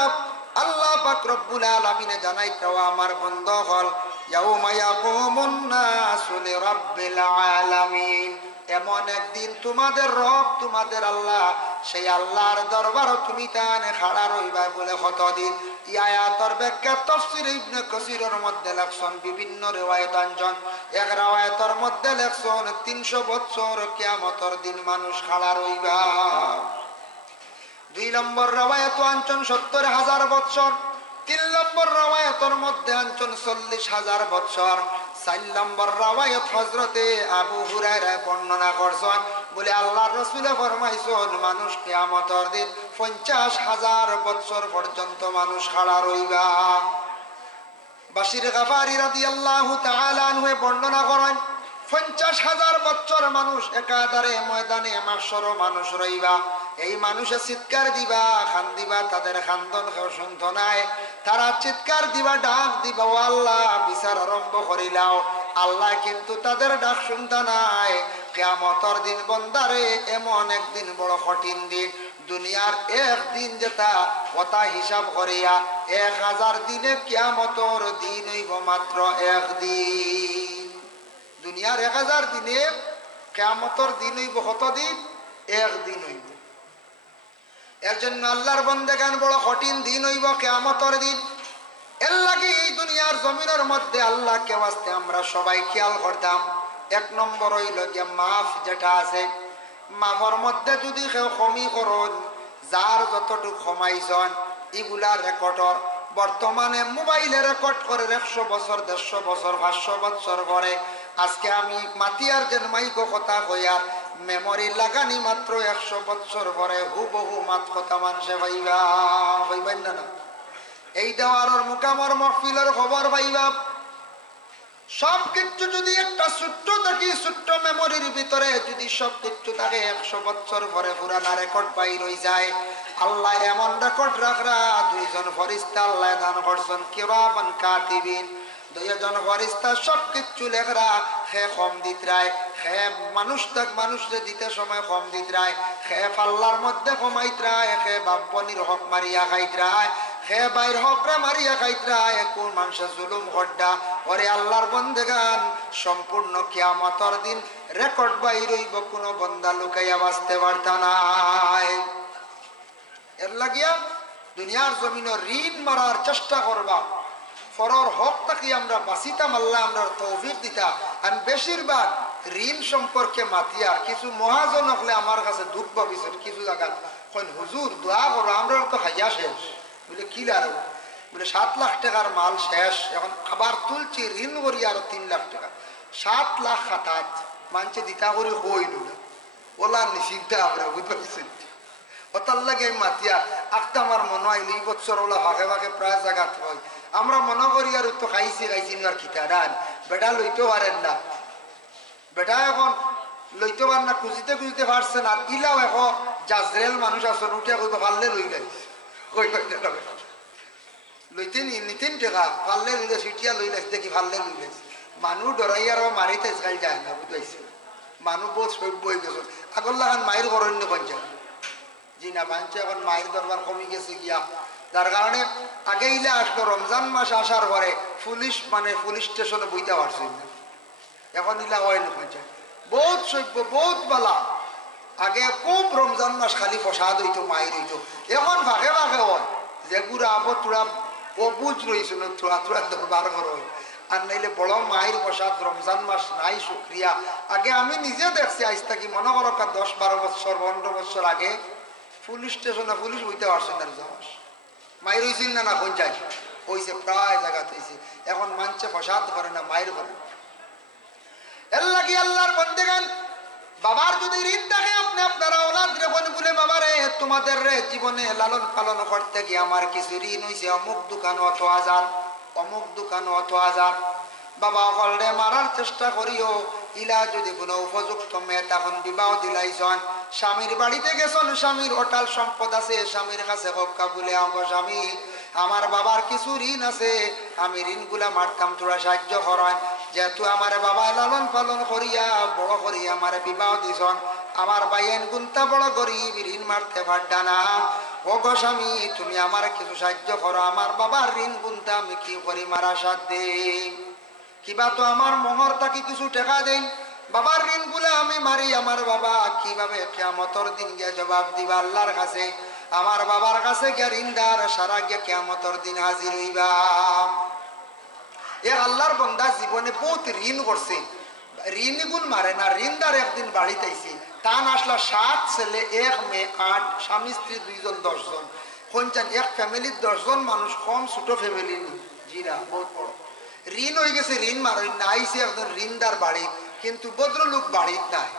আল্লাহ পাক রব্বুল আলামিন জানাইতো আমার বন্ধ হল ইয়াউমা ইয়াকুমুন নাসু লিরাব্বিল আলামিন, এমন একদিন তোমাদের রব তোমাদের আল্লাহ, সেই আল্লাহর দরবার তুমি তানে খাড়া রইবা বলে কতদিন। এই আয়াতের ব্যাখ্যা তাফসীর ইবনে কাসীরের মধ্যে লেখছেন বিভিন্ন রিওয়ায়াত আনছেন। এক রিওয়ায়াতের মধ্যে লেখছেন 300 বছর কিয়ামতের দিন মানুষ খাড়া রইবা। 2 নম্বর রিওয়ায়াত আনছেন 70,000 বছর। 3 নম্বর রিওয়ায়াতের মধ্যে আনছেন 40,000 বছর। 4 নম্বর রিওয়ায়াত হযরতে আবু হুরায়রা বর্ণনা করছেন, বলে আল্লাহর রাসূল ফরমাইছেন মানুষ কিয়ামতের দিন 50,000 বছর পর্যন্ত মানুষ খাড়া রইবা। বাশির গাফারি রাদিয়াল্লাহু তাআলা আনহু বর্ণনা করেন 50,000 বছর মানুষ একাধারে ময়দানে মাহশর মানুষ রইবা। এই মানুষে চিৎকার দিবা, খান দিবা, তাদের খান্দন কেউ শুনতো নাই, তারা চিৎকার দিবা, ডাক দিবা, ও আল্লাহ বিচার আরম্ভ করিলাও। আল্লাহ কিন্তু তাদের ডাক শুনতা নাই। কিয়ামতের দিন বন্দারে এমন একদিন বড় কঠিন দিন, দুনিয়ার একদিন যেটা কথা হিসাব করিয়া 1000 দিনে কিয়ামতের দিন হইব মাত্র একদিন। দুনিয়ার 1000 দিনে কিয়ামতের দিন হইব কতদিন? একদিন হইব। এর জন্য আল্লাহর বান্দাগান বড় কঠিন দিন হইব কিয়ামতের দিন। এর লাগি এই দুনিয়ার জমিনের মধ্যে আল্লাহকে ওয়াস্তে আমরা সবাই খেয়াল করতাম। 1 নম্বর হইল যে মাফ যেটা আছে, মাফের মধ্যে যদি কেউ কমি করুন, যার যতটুকু কমাইছেন এগুলা রেকর্ডর বর্তমানে মোবাইলে রেকর্ড করে 100 বছর, 150 বছর, 500 বছর করে। আজকে আমি মাতিয়ার যেন মাইকো কথা কইয়ার মেমোরি লাগানি মাত্র 100 বছর পরে হুবহু মাত কথা মানুষে পাইবা পাইবেন না না। এই দেওয়ার মুকামর মহফিলের খবর পাইবা। সব কিছু যদি একটা ছোট্ট থাকি, ছোট্ট মেমোরির ভিতরে যদি সব কিছু থাকে, 100 বছর পরে পুরানা রেকর্ড পাই রই যায়। আল্লাহ এমন রেকর্ড রাখরা, দুইজন ফরিস্তা আল্লাহ দান করছেন কিরামান কাতিবিন। দুইজন ফরিস্তা সব কিছু লেখরা, হে কম দিত রায়, হে মানুষ তাক মানুষরে দিতে সময় কম দিত রায়, হে পাল্লার মধ্যে কমাইত রায়, হে বাপনির হক মারিয়া খাইত রায়, হে বাইর হকরা মারিয়া খাইত রায়, কোন মানুষের জুলুম হড্ডা ওরে আল্লাহর বন্দেগান। সম্পূর্ণ কিয়ামতের দিন রেকর্ড বাইর হইব, কোনো বন্দা লুকাইয়া বাঁচতে পারতা নাই। এর লাগিয়া দুনিয়ার জমিনে ঋণ মারার চেষ্টা করবা, ফরর হক থাকি আমরা বাঁচিতাম, আল্লাহ আমরা তৌফিক দিতা। আর বেশিরভাগ ঋণ সম্পর্কে মাতিয়া কিছু মহাজন হলে আমার কাছে দুঃখ পাবিছিল, কিছু জায়গা কইন হুজুর দোয়া করো আমরা তো হাইয়া শেষ, বলে কি আর বলে 7 লাখ টাকার মাল শেষ, এখন আবার তুলছি ঋণ করি আরো 3 লাখ টাকা, 7 লাখ খাতাত মানছে দিতা করে হইল না, ওলা নিশ্চিন্তা আমরা বুঝতে পারছি। ওতার লাগে মাতিয়া আখটা আমার মনে হয় এই বছর ওলা ভাগে ভাগে প্রায় জায়গা হয়, আমরা মনে করি আর তো খাইছি আর খিতা ডান বেটা লইতেও পারেন না, বেটা এখন লইতে পারেন না, খুঁজিতে খুঁজিতে পারছেন। আর ইলাও এখন জাজরেল মানুষ আসন উঠে কইব পারলে লই লাইছে, লইতে নিতেন টাকা পারলে লইলে সিটিয়া লই লাইছে, দেখি পারলে লই লাইছে। মানুষ ডরাই আর মারিতে খাই যায় না বুঝাইছে, মানুষ বহুত সভ্য হয়ে গেছে। আগর লাগান মায়ের অরণ্য পঞ্চায়েত জি না মানছে, এখন মায়ের দরবার কমে গেছে গিয়া, যার কারণে আগে ইলে আসলো রমজান মাস আসার পরে পুলিশ মানে পুলিশ স্টেশনে বইতে পারছে না, এখন ইলা হয় না পঞ্চায়েত বহুত সভ্য বহুত বালা। আগে খুব রমজান মাস খালি প্রসাদ হইতো মায়ের হইতো, এখন ভাগে ভাগে হয় যেগুলো আবো তোরা অবুজ রয়েছে না, তোরা তোরা দরবার ঘর হয়। আর নাইলে বড় মায়ের প্রসাদ রমজান মাস নাই শুক্রিয়া। আগে আমি নিজে দেখছি আজ থাকি মনে করো 10-12 বছর 15 বছর আগে পুলিশ স্টেশনে পুলিশ বইতে পারছেন না, রোজামাস মায়ের হয়েছিল না না পঞ্চায়েত হয়েছে, প্রায় জায়গাতে হয়েছে। এখন মানছে প্রসাদ করে না, মায়ের করে। এর লাগি আল্লাহর বন্দেগান, বাবার যদি ঋণ থাকে আপনি আপনারা ওলাদ রেখন বলে বাবারে তোমাদের জীবনে লালন পালন করতে গিয়ে আমার কিছু ঋণ হয়েছে, অমুক দোকান অত হাজার, অমুক দোকান অত হাজার। বাবা হলরে মারার চেষ্টা করিও, ইলা যদি কোনো উপযুক্ত মেয়ে তখন বিবাহ দিলাইছন, স্বামীর বাড়িতে গেছন, স্বামীর অটাল সম্পদ আছে, স্বামীর কাছে হক্কা বলে আমার স্বামী আমার বাবার কিছু ঋণ আছে, আমি ঋণগুলা মারতাম তোরা সাহায্য করেন, যেহেতু আমার বাবা লালন পালন করিয়া বড় করিয়া আমার বিবাহ দিছন, আমার বাইয়েন গুন্তা বড় গরিব, ঋণ মারতে পারডা না, ও গো স্বামী তুমি আমার কিছু সাহায্য করো, আমার বাবার ঋণ গুন্তা আমি কি করি মারা সাথ দেই, কিবা তো আমার মোহর তাকে কিছু টাকা দেন, বাবার ঋণ গুলা আমি মারি, আমার বাবা কিভাবে কিয়ামতের দিন গিয়ে জবাব দিবা আল্লাহর কাছে, আমার বাবার কাছে গিয়ে ঋণদার সারা গিয়ে কিয়ামতের দিন হাজির হইবা। এ আল্লাহর বান্দা জীবনে বহুত ঋণ করছে, ঋণ গুণ মারে না, ঋণদার একদিন বাড়িতে আইছে, টান আসলা 7 ছেলে 1 মেয়ে 8, স্বামী স্ত্রী 2 জন 10 জন, কোনচান এক ফ্যামিলির 10 জন মানুষ, কম ছোট ফ্যামিলি জি না বহুত বড় ঋণ হয়ে গেছে, ঋণ মারে না, আইসে একজন ঋণদার বাড়ি, কিন্তু ভদ্রলোক বাড়ির নাই,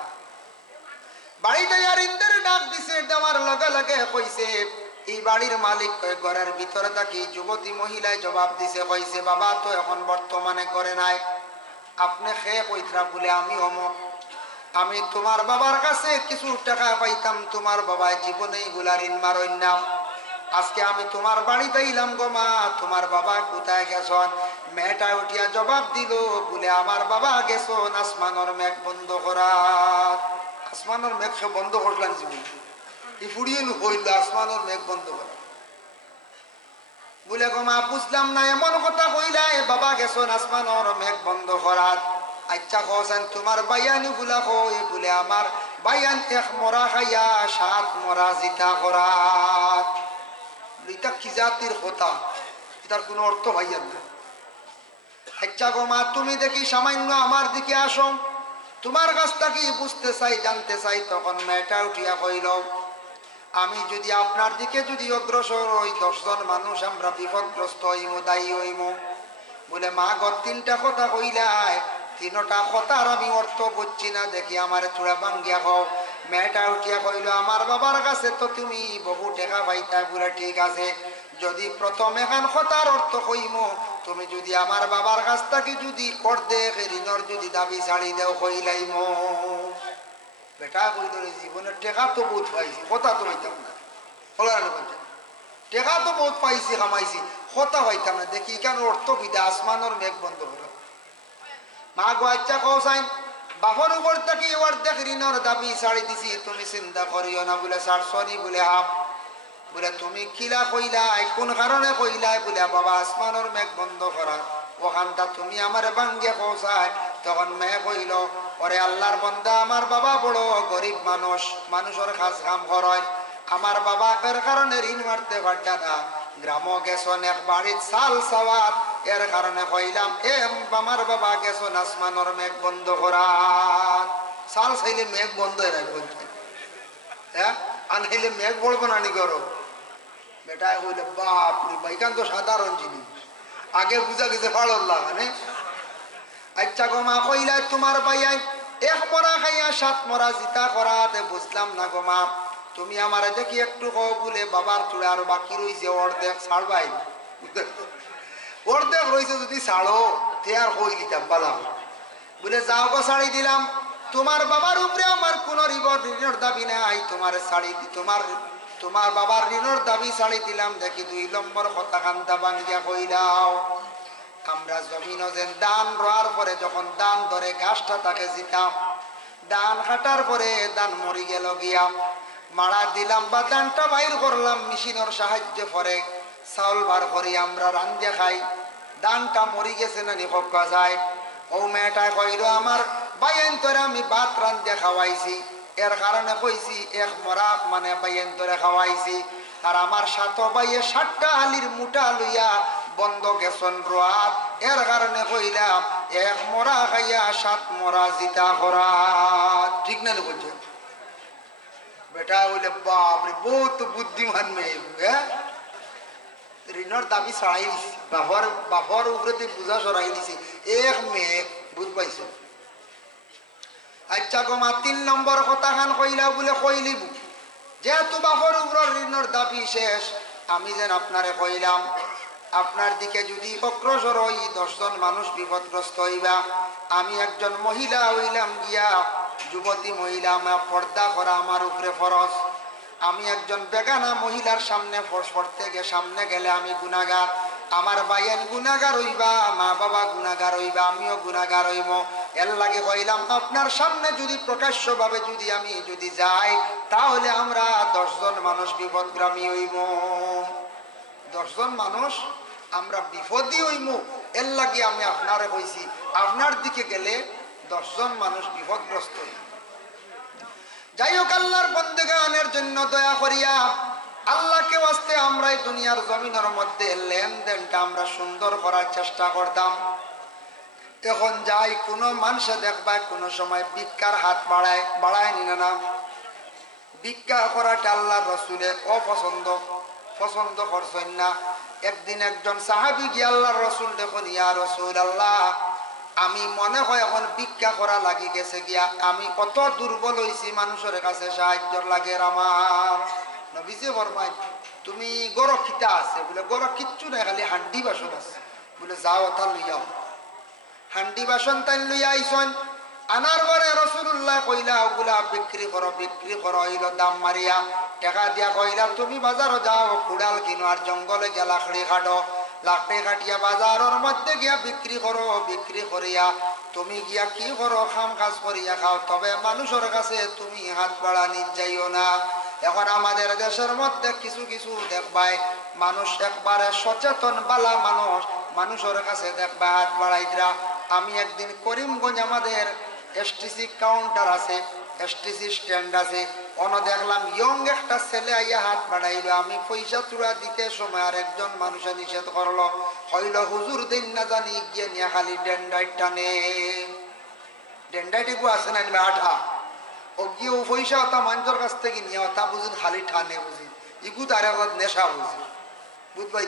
বাড়িটা আর ঋণদারে ডাক দিছে, দেওয়ার লগে লগে কইছে এই বাড়ির মালিক ঘরের ভিতরে থাকি যুবতী মহিলায় জবাব দিছে, কইছে বাবা তো এখন বর্তমানে করে নাই, আপনি খেয়ে কইতরা বলে আমি অমুক, আমি তোমার বাবার কাছে কিছু টাকা পাইতাম, তোমার বাবা জীবনে এগুলা ঋণ মারইন না, আজকে আমি তোমার বাড়িতে এলাম গো মা, তোমার বাবা কোথায় গেছন? মেয়েটা উঠিয়া জবাব দিল বলে আমার বাবা গেছন আসমানের মেঘ বন্ধ করা, আসমানের মেঘ বন্ধ করলাম জীবন এই ফুড়িয়ে হইল আসমানের মেঘ বন্ধ করা, বলে গো মা বুঝলাম না এমন কথা কইলাই, বাবা গেছন আসমানের মেঘ বন্ধ করার, আচ্ছা হোসেন তোমার বাইয়ানি গুলা কই, বলে আমার বাইয়ান 1 মরা খাইয়া 7 মরা জিতা করার, এটা কি জাতির কথা, এটার কোনো অর্থ ভাইয়ার না। আচ্ছা গো মা তুমি দেখি সামান্য আমার দিকে আসো, তোমার কাছটা কি বুঝতে চাই জানতে চাই, তখন মেয়েটা উঠিয়া কইল আমি যদি আপনার দিকে যদি অগ্রসর হই 10 জন মানুষ আমরা বিপদগ্রস্ত হইমু, দায়ী হইমু, বলে মা গো 3টা কথা কইলাই, তিনটা কথার আমি অর্থ বুঝছি না দেখি আমার চূড়া ভাঙ্গিয়া হোক। মেয়েটা উঠিয়া কইল আমার বাবার কাছে তো তুমি বহু টাকা পাইতা বলে ঠিক আছে, যদি প্রথম এখান কথার অর্থ কইম তুমি যদি আমার বাবার কাছ থেকে যদি অর্ধেক ঋণর যদি দাবি ছাড়ি দেও কইলাইম। বেটা কইল জীবনের টেকা তো বহুত পাইছি, কথা তো পাইতাম না। টেকা তো বহুত পাইছি কামাইছি, কথা পাইতাম না। দেখি কেন অর্থ কিতা আসমানোর মেঘ বন্ধ করো। মা গো আচ্ছা কও সাইন বাপর উপর থেকে অর্ধেক ঋণর দাবি ছাড়ি দিছি, তুমি চিন্তা করিও না বলে ছাড়ছনি বলে হাম। বলে তুমি কিলা কইলাই, কোন কারণে কইলাই? বলে বাবা আসমানোর মেঘ বন্ধ করা ওখানটা তুমি আমার ভাঙ্গিয়া পৌঁছায়। তখন মেয়ে কইল ওরে আল্লাহর বন্দা, আমার বাবা বড় গরিব মানুষ, মানুষের কাজ কাম করায়, আমার বাবা এর কারণে ঋণ মারতে পারটা না। গ্রাম গেছন এক বাড়ির চাল চাওয়াত, এর কারণে কইলাম আমার বাবা গেছন আসমানোর মেঘ বন্ধ করা। চাল চাইলে মেঘ বন্ধ হয়ে রাখবো, হ্যাঁ আনহাইলে মেঘ বলবো না নি করো। বেটা কইলে বাপরে ভাইকান তো সাধারণ জিনিস, আগে বুঝা গেছে ফাড়ল্লা মানে। আচ্ছা গো মা কইলা তোমার ভাইয়াই এক মরা খাইয়া সাত মরা জিতা করাতে বুঝলাম না গো মা, তুমি আমার দেখি একটু কও বলে বাবার চূড়া আর বাকি রয়েছে অর্ধেক ছাড়বাই। অর্ধেক রয়েছে যদি ছাড়ো তে আর কই দিতাম বালা। বলে যাও গো ছাড়ি দিলাম, তোমার বাবার উপরে আমার কোন ঋণের দাবি নাই, তোমার ছাড়ি তোমার বাবার ঋণের দাবি ছাড়ি দিলাম। দেখি 2 নম্বর কথা কান্দা ভাঙ্গিয়া কইলাও আমরা জমিনও যেন ধান রোয়ার পরে যখন ধান ধরে ঘাসটা তাকে জিতাম, ধান কাটার পরে ধান মরি গেল গিয়া মারা দিলাম বা ধানটা বাইর করলাম মেশিনের সাহায্য করে চাউল বার করি আমরা রান্ধে খাই। ধানটা মরি গেছে না নিপক্কা যায়। ও মেয়েটা কইল আমার বাইন তোরে আমি ভাত রান্ধে খাওয়াইছি, এর কারণে কইছি এক মরা মানে বাইন তোরে খাওয়াইছি। আর আমার সাথে বাইয়ে 7টা হালির মুঠা লইয়া বন্ধ গেছন রোয়াত, এর কারণে কইলাম এক মরা খাইয়া 7 মরা জিতা করা। ঠিক না বলছে বেটা? বলে বাপরে বহুত বুদ্ধিমান মেয়ে, হ্যাঁ ঋণের দাবি ছাড়াই দিছি, বাপর উপরে বুঝা সরাই দিছি এক মেয়ে, বুঝ পাইছো? আচ্ছা গো মা 3 নম্বর কথা খান কইলা বলে কইলিব, যেহেতু বাপর উপর ঋণের দাবি শেষ, আমি যেন আপনারে কইলাম আপনার দিকে যদি অগ্রসর হই 10 জন মানুষ বিপদগ্রস্ত হইবা। আমি একজন মহিলা হইলাম গিয়া যুবতী মহিলা, আমার পর্দা করা আমার উপরে ফরজ। আমি একজন বেগানা মহিলার সামনে পড়তে গিয়ে সামনে গেলে আমি গুনাহগার, আমার ভাইয়ের গুনাহগার হইবা, মা বাবা গুনাহগার হইবা, আমিও গুনাহগার হইব। এর লাগে কইলাম আপনার সামনে যদি প্রকাশ্যভাবে যদি আমি যদি যাই তাহলে আমরা 10 জন মানুষ বিপদগ্রামী হইব, 10 জন মানুষ আমরা বিপদী হইব। এর লাগে আমি আপনারে কইছি আপনার দিকে গেলে 10 জন মানুষ বিপদগ্রস্ত হইব। যাই হোক আল্লাহর বন্দেগানের জন্য দয়া করিয়া আল্লাহকে ওয়াস্তে আমরা এই দুনিয়ার জমিনের মধ্যে লেনদেনটা আমরা সুন্দর করার চেষ্টা করতাম। এখন যাই কোনো মানুষে দেখবা কোনো সময় ভিক্ষার হাত বাড়ায় নিনা না, ভিক্ষা করাটা আল্লাহর রাসূলে পছন্দ করছেন না। একদিন একজন সাহাবী গিয়ে আল্লাহর রাসূল দেখুন, ইয়া রাসূলুল্লাহ আমি মনে হয় এখন ভিক্ষা করা লাগি গেছে গিয়া, আমি কত দুর্বল হইছি, মানুষের কাছে সাহায্যর লাগে আমার। নবীজি ফরমায় তুমি গরো খিতা আছে? বলে গরো কিচ্ছু নাই, খালি হান্ডি বাসন আছে। বলে যাও তা লইয়াও। হান্ডি বাসন তাই লইয়া আইসন, আনার পরে রাসূলুল্লাহ কইলা ওগুলা বিক্রি করো হইল দাম মারিয়া টাকা দিয়া। কইলা তুমি বাজারও যাও কুড়াল কিনো আর জঙ্গলে গিয়া লাকড়ি কাটো, লাকড়ি কাটিয়া বাজারের মধ্যে গিয়া বিক্রি করিয়া তুমি গিয়া কি করো খাম কাজ করিয়া খাও, তবে মানুষের কাছে তুমি হাত বাড়ানি যাইও না। এখন আমাদের দেশের মধ্যে কিছু দেখবাই মানুষ একবারে সচেতন বালা মানুষ, মানুষের কাছে দেখবা হাত বাড়াইতরা। আমি একদিন করিমগঞ্জ আমাদের এসটিসি কাউন্টার আছে, এসটিসি স্ট্যান্ড আছে, অন দেখলাম ইয়ং একটা ছেলে আইয়া হাত বাড়াইলো। আমি পয়সা চূড়া দিতে সময় আর একজন মানুষে নিষেধ করলো, হইল হুজুর দিন না জানি গিয়ে নিয়ে খালি ডেন্ডাইট টানে, ডেন্ডাইটিকু আছে না আঠা ও গিয়ে ও পয়সা ওটা মানুষের কাছ থেকে নিয়ে ওটা বুঝুন খালি টানে, বুঝি ইগু তার নেশা বুঝি, বুঝবাই?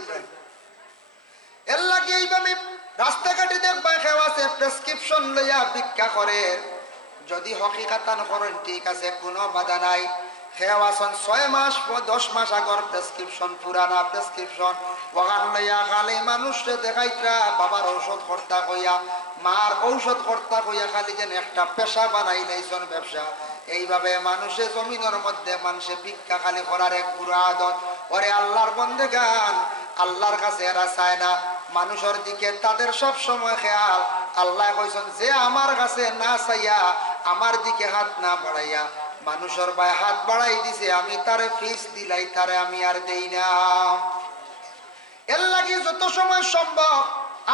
এর লাগে এইভাবে রাস্তাঘাটে দেখবা কেউ আছে প্রেসক্রিপশন লই লইয়া ভিক্ষা করে যদি হকিকাতান করেন ঠিক আছে কোনো বাধা নাই খেয়াওয়াছন 6 মাস 10 মাস আগর প্রেসক্রিপশন পুরানা প্রেসক্রিপশন ওখান লইয়া খালি মানুষকে দেখাইতরা বাবার ঔষধ কর্তা কইয়া মার ঔষধ কর্তা কইয়া খালি যেন একটা পেশা বানাই লাইছন ব্যবসা এইভাবে মানুষের জমিনের মধ্যে মানুষে ভিক্ষা খালি করার এক পুরো আদত ওরে আল্লাহর বন্দেগান আল্লাহর কাছে এরা চায় না মানুষের দিকে তাদের সব সময় খেয়াল আল্লাহ কইছেন যে আমার কাছে না চাইয়া আমার দিকে হাত না বাড়াইয়া মানুষের ভাই হাত বাড়াই দিছে আমি তারে ফিস দিলাই তারে আমি আর দেই না এর লাগি যত সময় সম্ভব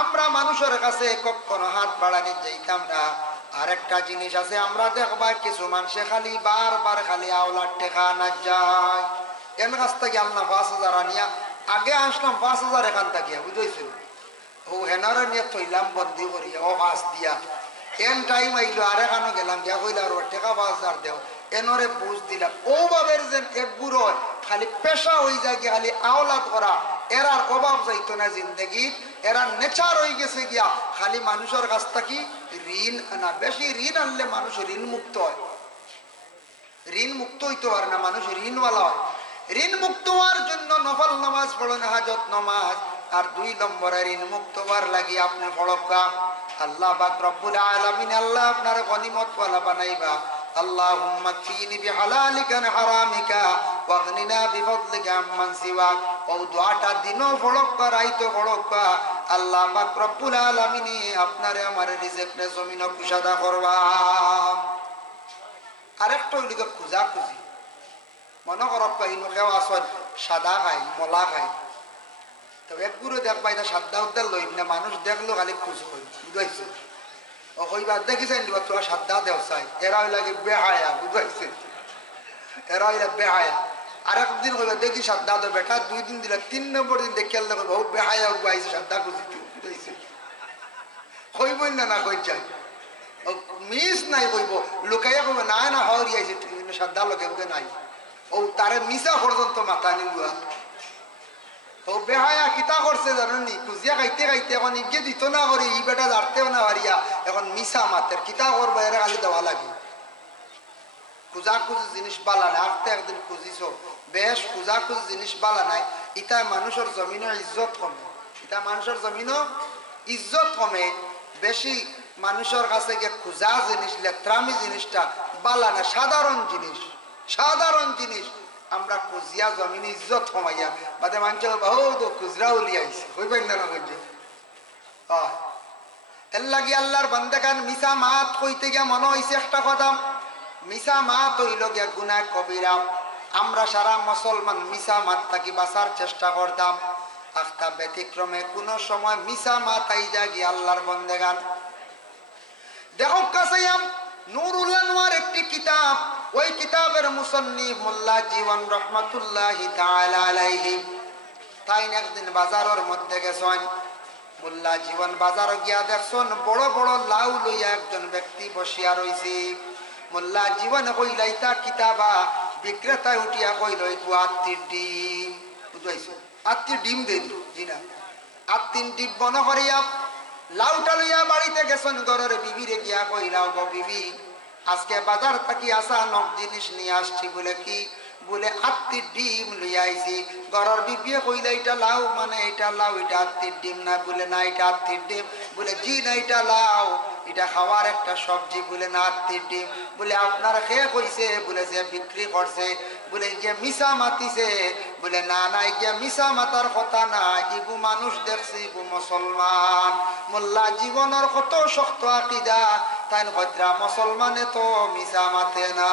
আমরা মানুষের কাছে কখনো হাত বাড়ানি যাইতাম না আরেকটা জিনিস আছে আমরা দেখবা কিছু মানুষে খালি বারবার খালি আওলাদ টেকা না যায় এর কাছ থেকে আল্লাহ 5,000 আনিয়া আগে আসলাম 5,000 এখান থেকে বুঝেছিল ও হেনারে নিয়ে থইলাম বন্দি করিয়া ও 5 দিয়া এন টাইম আইলো আর এখানে গেলাম গিয়া কইলা আর টাকা 5,000 দেও এনরে বুঝ দিলাম ও বাবের যেন এক বুড়ো খালি পেশা হয়ে যায় গিয়া খালি আওলাদ করা এরার অভাব যাইতো না জিন্দগি এরা নেচার হয়ে গেছে গিয়া খালি মানুষের কাছ থেকে ঋণ না বেশি ঋণ আনলে মানুষ ঋণ মুক্ত হয় ঋণ মুক্ত হইতে পারে না মানুষ ঋণওয়ালা হয় ঋণ মুক্ত হওয়ার জন্য নফল নামাজ পড়েন হাজত নামাজ আর 2 নম্বরে ঋণ মুক্ত হওয়ার লাগি আপনি পড়কা আল্লাহ পাক রব্বুল আলামিন আল্লাহ আপনার গনিমত ওয়ালা বানাইবা আল্লাহুম্মা কফিনি বিহালালিকা আন হারামিকা ওয়াগনিনা বিফদলিকা আম্মান সিওয়াক ও দোয়াটা দিনও পড়কা রাইতো পড়কা আল্লাহ পাক রব্বুল আলামিন আপনারে আমার রিজিকরে জমিন কুশাদা করবা আরেকটা হইল খুঁজা খুঁজি মনে করব ইনো কেউ আসন সাদা খাই মলা খাই তো এক গুরু দেখবা এটা সাদা উদ্দার লইম না মানুষ দেখলো খালি খুঁজ হই বুঝাইছে ও কইবা দেখিছেন তোরা সাদা দেও চাই এরা লাগে বেহায়া বুঝাইছে এরা হইলা বেহায়া আরেকদিন কইবা দেখি সাদা দে বেটা 2 দিন দিলা 3 নম্বর দিন দেখিয়াল দেখো বহু বেহায়া উগাইছে সাদা খুঁজি বুঝাইছে কইবই না কই চাই মিস নাই কইব লুকাইয়া কইব না না হরি আইছে সাদা লোকে উগে নাই ও তারে মিসা পর্যন্ত মাথা নিলুয়া ও বেহায়া কিতা করছে জানেননি খুঁজিয়া খাইতে খাইতে এখন ইগে দিত না করি ই বেটা জারতেও না হারিয়া এখন মিসা মাতের কিতা করবো এরা খালি দেওয়া লাগে খুঁজা খুঁজি জিনিস বালা নাই আজকে একদিন খুঁজিছ বেশ খুঁজা খুঁজি জিনিস বালা নাই ইটা মানুষের জমিনের ইজ্জত কমে ইটা মানুষের জমিনও ইজ্জত কমে বেশি মানুষের কাছে গিয়ে খুঁজা জিনিস লেত্রামি জিনিসটা বালা না সাধারণ জিনিস আমরা খুঁজিয়া জমিনে ইজ্জত কমাইয়া বাদে মানুষ বহু তো খুচরা উলি আইছে হইবেন না কইছে এর লাগি আল্লাহর বান্দাগান মিসা মাত কইতে গিয়া মনে হইছে একটা কথা মিসা মাত হইল গিয়া গুনাহ কবিরা আমরা সারা মুসলমান মিসা মাত থাকি বাঁচার চেষ্টা করতাম আখতা ব্যতিক্রমে কোন সময় মিসা মাত আইজা গিয়া আল্লাহর বান্দাগান দেখো কাসায়াম নুরুল আনওয়ার একটি কিতাব ওই কিতাবের মুসন্নিফ মোল্লা জীবন রহমাতুল্লাহি তাআলা আলাইহি তাই একদিন বাজারের মধ্যে গেছেন মোল্লা জীবন বাজারে গিয়া দেখছেন বড় বড় লাউ লইয়া একজন ব্যক্তি বসিয়া রইছে মোল্লা জীবন কইলা ইতা কিতাবা বিক্রেতা উঠিয়া কইল ইতু আত্তির ডিম বুঝাইছো আত্তির ডিম দেন জি না আত্তির ডিম বন করিয়া লাউটা লইয়া বাড়িতে গেছেন ঘরের বিবিরে গিয়া কইলাও গো বিবি আজকে বাজার থাকি আসা নক জিনিস নিয়ে আসছি বলে কি বলে আত্তির ডিম লইয়া আইছি ঘরের বিবিয়ে কইলা এটা লাউ মানে এটা লাউ এটা আত্তির ডিম না বলে না এটা আত্তির ডিম বলে জি না এটা লাউ এটা খাওয়ার একটা সবজি বলে না আত্তির ডিম বলে আপনার খেয়ে কইছে বলে যে বিক্রি করছে বলে গিয়ে মিশা মাতিছে বলে না না গিয়া মিশা মাতার কথা না ইগু মানুষ দেখছি ইগু মুসলমান মোল্লা জীবনের কত শক্ত আকীদা তাই হত্যা মুসলমানে তো মিশা মাতে না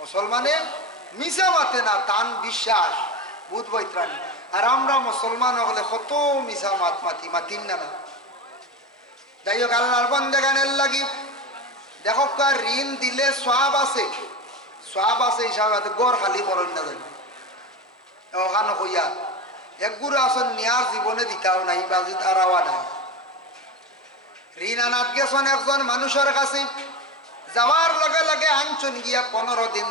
মুসলমানে মিশা মাতে না তান বিশ্বাস বুধ বৈত্রাণী আর আমরা মুসলমান হলে কত মিশা মাতিন না যাই হোক আল্লাহর বান্দাগানের লাগি দেখো ঋণ দিলে সওয়াব আছে হিসাবে গড় খালি করেন না জানি ওখানে কইয়া এক গুরু আসন নিয়ার জীবনে দিতাও নাই বাজি তারাওয়া নাই ঋণ আনাত গেছেন একজন মানুষের কাছে যাওয়ার লগে লগে আনছন গিয়া 15 দিন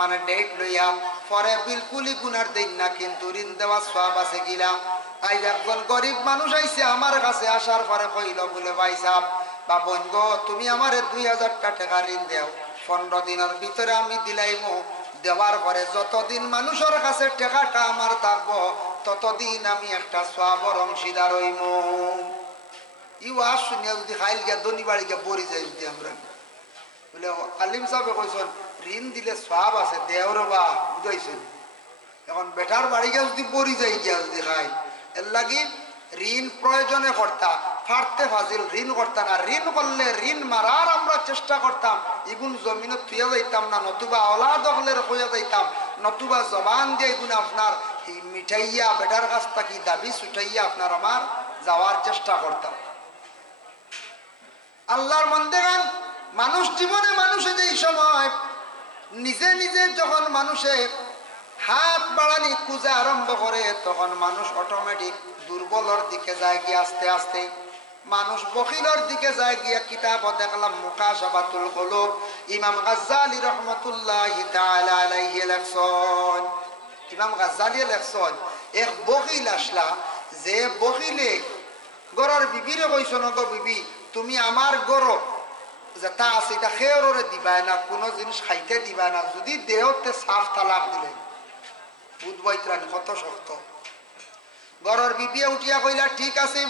মানে ডেট লইয়া পরে বিলকুলই গুনার দিন না কিন্তু ঋণ দেওয়া সওয়াব আছে গিলা আজ একজন গরিব মানুষ আইছে আমার কাছে আসার পরে কইল বলে ভাই সাহেব বা বোন গো তুমি আমারে 2000 টাকা ঋণ দেও, 15 দিনের ভিতরে আমি দিলাইমু। দেওয়ার পরে যতদিন মানুষের কাছে টাকাটা আমার থাকবো ততদিন আমি একটা সওয়াবের অংশীদার হইমু। ই ওয়াজ শুনিয়া যদি খাইল গিয়া ধনী বাড়ি গিয়া বরি যাই যদি আমরা বলে আলিম সাহেব কইছেন ঋণ দিলে সওয়াব আছে দেওর বা বুঝাইছেন। এখন বেটার বাড়ি গিয়া যদি বরি যাই গিয়া যদি খাই এর লাগি ঋণ প্রয়োজনে করতাম, ফাড়তে ফাজিল ঋণ করতাম না। ঋণ করলে ঋণ মারার আমরা চেষ্টা করতাম, এগুন জমিনে থুয়া যাইতাম না, নতুবা ওলাদ হলে হইয়া যাইতাম, নতুবা জবান দিয়ে এগুন আপনার মিঠাইয়া বেটার কাছ থাকি দাবি ছুটাইয়া আপনার আমার যাওয়ার চেষ্টা করতাম। আল্লাহর বান্দাগণ, মানুষ জীবনে মানুষে যেই সময় নিজে নিজে যখন মানুষে হাত বাড়ানি খুঁজে আরম্ভ করে তখন মানুষ অটোমেটিক দুর্বলের দিকে যায় গিয়ে আস্তে আস্তে মানুষ বখিলের দিকে যায় গিয়া। কিতাব দেখলাম মুকাশাফাতুল কুলুব, ইমাম গাজ্জালী রাহমাতুল্লাহি তাআলা আলাইহি লেখছেন, ইমাম গাজ্জালী লেখছেন এক বখিল আসলা, যে বখিলে গরর বিবিরে কইছেন গো বিবি তুমি আমার গরো যেটা আছে এটা খেয়রে দিবাই না, কোনো জিনিস খাইতে দিবাই না, যদি দেহতে সাফ তালাক দিলেন। বুধবাইত্রান কত শক্ত। গরর বিবিয়ে উঠিয়া কইলা ঠিক আছে।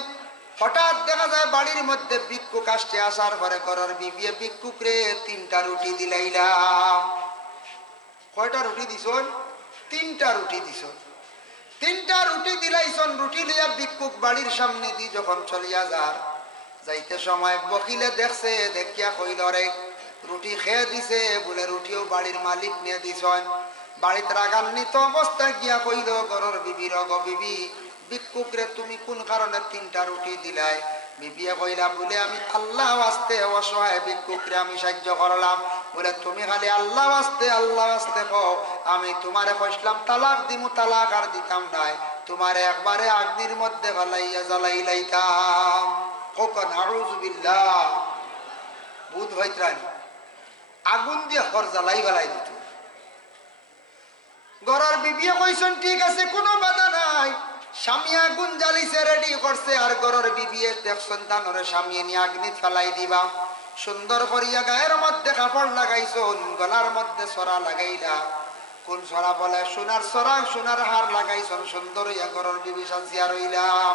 হঠাৎ দেখা যায় বাড়ির মধ্যে ভিক্ষুক আসতে, আসার পরে গরর বিবিয়ে ভিক্ষুক রে 3টা রুটি দিলাইলাম। কয়টা রুটি দিছন? 3টা রুটি দিছন। 3টা রুটি দিলাইছন। রুটি লইয়া ভিক্ষুক বাড়ির সামনে দি যখন চলিয়া যাইতে সময় বকিলে দেখছে, দেখিয়া কইল রে রুটি খেয়ে দিছে বলে, রুটিও বাড়ির মালিক নিয়ে দিছন। বাড়িতে রাগান্বিত অবস্থায় গিয়া কইল গরর বিবির গো বিবি ভিক্ষুক রে তুমি কোন কারণে 3টা রুটি দিলাই? বিবিয়ে কইলা বলে আমি আল্লাহ ওয়াস্তে অসহায় ভিক্ষুক রে আমি সাহায্য করলাম। বলে তুমি খালি আল্লাহ ওয়াস্তে কও, আমি তোমারে কইলাম তালাক দিমু, তালাক আর দিতাম নাই, তোমারে একবারে আগ্নির মধ্যে ফেলাইয়া জ্বালাই লাইতাম। কোকন আউযুবিল্লাহ। বুধ হইত্রান আগুন দিয়ে ঘর জ্বালাই ফেলাই দিত। গরর বিবিয়ে কইছেন ঠিক আছে কোনো বাধা নাই। স্বামী আগুন জ্বালিছে, রেডি করছে, আর গরর বিবিয়ে দেখছেন তানরে স্বামী নিয়ে আগ্নি ফেলাই দিবা। সুন্দর করিয়া গায়ের মধ্যে কাপড় লাগাইছন, গলার মধ্যে সরা লাগাইলা। কোন সরা বলে? সোনার সরা, সোনার হার লাগাইছন। সুন্দর হইয়া গরর বিবি সাজিয়া রইলাম।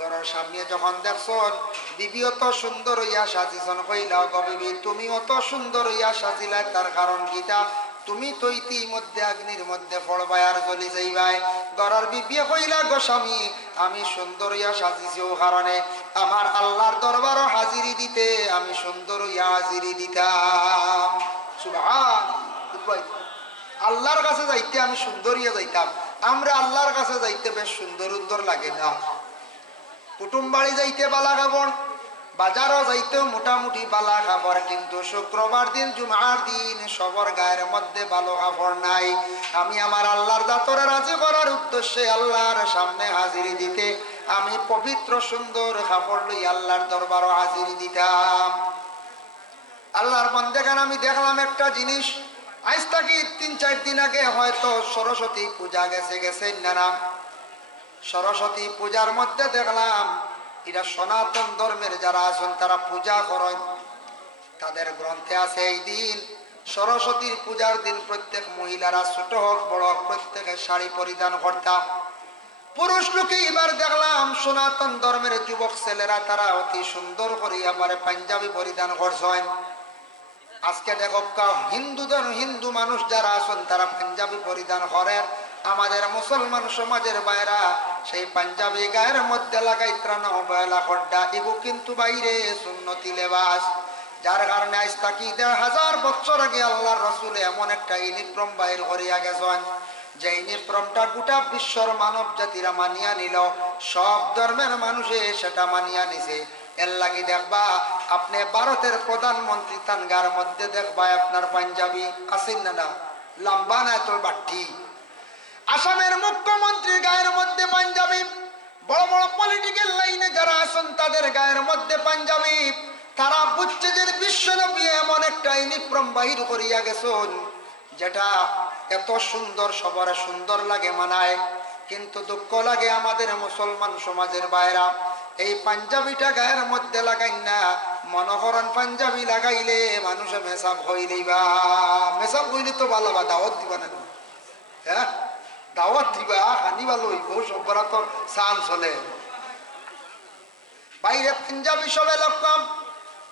গরর সামনে যখন দেখছন বিবি অত সুন্দর হইয়া সাজিছন, কইলা গো বিবি তুমি অত সুন্দর হইয়া সাজিলা তার কারণ কিটা? তুমি তো ইতিমধ্যে আগ্নির মধ্যে পড়বাই আর জ্বলি যাইবাই। গরর বিবিয়ে কইলা গো স্বামী আমি সুন্দর হইয়া সাজিছি ও কারণে আমার আল্লাহর দরবারও হাজিরি দিতে আমি সুন্দর হইয়া হাজিরি দিতাম। সুবহানাল্লাহ। আল্লাহর কাছে যাইতে আমি সুন্দর হইয়া যাইতাম। আমরা আল্লাহর কাছে যাইতে বেশ সুন্দর সুন্দর লাগে না। কুটুম বাড়ি যাইতে বালা খাবার, বাজারও যাইতেও মোটামুটি বালা খাবার, কিন্তু শুক্রবার দিন জুমার দিন সবার গায়ের মধ্যে ভালো খাবার নাই। আমি আমার আল্লাহর দাতরে রাজি করার উদ্দেশ্যে আল্লাহর সামনে হাজিরি দিতে আমি পবিত্র সুন্দর খাবার লই আল্লাহর দরবারও হাজিরি দিতাম। আল্লাহর বান্দাগান আমি দেখলাম একটা জিনিস, আজ থেকে 3-4 দিন আগে হয়তো সরস্বতী পূজা গেছে না, সরস্বতী পূজার মধ্যে দেখলাম এটা সনাতন ধর্মের যারা আছেন তারা পূজা করেন, তাদের গ্রন্থে আছে এই দিন সরস্বতীর পূজার দিন প্রত্যেক মহিলারা ছোট হোক বড় হোক প্রত্যেকে শাড়ি পরিধান করতাম। পুরুষ লোকে এবার দেখলাম সনাতন ধর্মের যুবক ছেলেরা তারা অতি সুন্দর করে আবার পাঞ্জাবি পরিধান করছেন। আজকে দেখো হিন্দু মানুষ যারা আছেন তারা পাঞ্জাবি পরিধান করেন, আমাদের মুসলমান সমাজের বাইরা সেই পাঞ্জাবি গায়ের মধ্যে লাগাই ত্রানা অবহেলা খড্ডা এগো কিন্তু বাইরে সুন্নতি লেবাস। যার কারণে আজ তাকি 1000 বছর আগে আল্লাহর রাসূল এমন একটা ইউনিফর্ম বাইর করিয়া গেছেন যে ইউনিফর্মটা গোটা বিশ্বর মানব জাতিরা মানিয়া নিল, সব ধর্মের মানুষে সেটা মানিয়া নিছে। এর লাগি দেখবা আপনি ভারতের প্রধানমন্ত্রী তানগার মধ্যে দেখবা আপনার পাঞ্জাবি আছেন না, লম্বা না তোর বাট্টি। আসামের মুখ্যমন্ত্রীর গায়ের মধ্যে পাঞ্জাবি, বড় বড় পলিটিক্যাল লাইনে যারা আছেন তাদের গায়ের মধ্যে পাঞ্জাবি। তারা বুঝছে যে বিশ্বনবী এমন একটা ইউনিফর্ম বাহির করিয়া গেছেন যেটা এত সুন্দর, সবার সুন্দর লাগে মানায়, কিন্তু দুঃখ লাগে আমাদের মুসলমান সমাজের বাইরা এই পাঞ্জাবিটা গায়ের মধ্যে লাগাই না, মনে করেন পাঞ্জাবি লাগাইলে মানুষে মেসাব হইলেই বা মেসাব হইলে তো ভালো বা দাওয়াত দিবা না, হ্যাঁ দাওয়াত দিবা হানি ভালো হইব সব্বরা তো সান চলে বাইরে পাঞ্জাবি সবে লক্ষম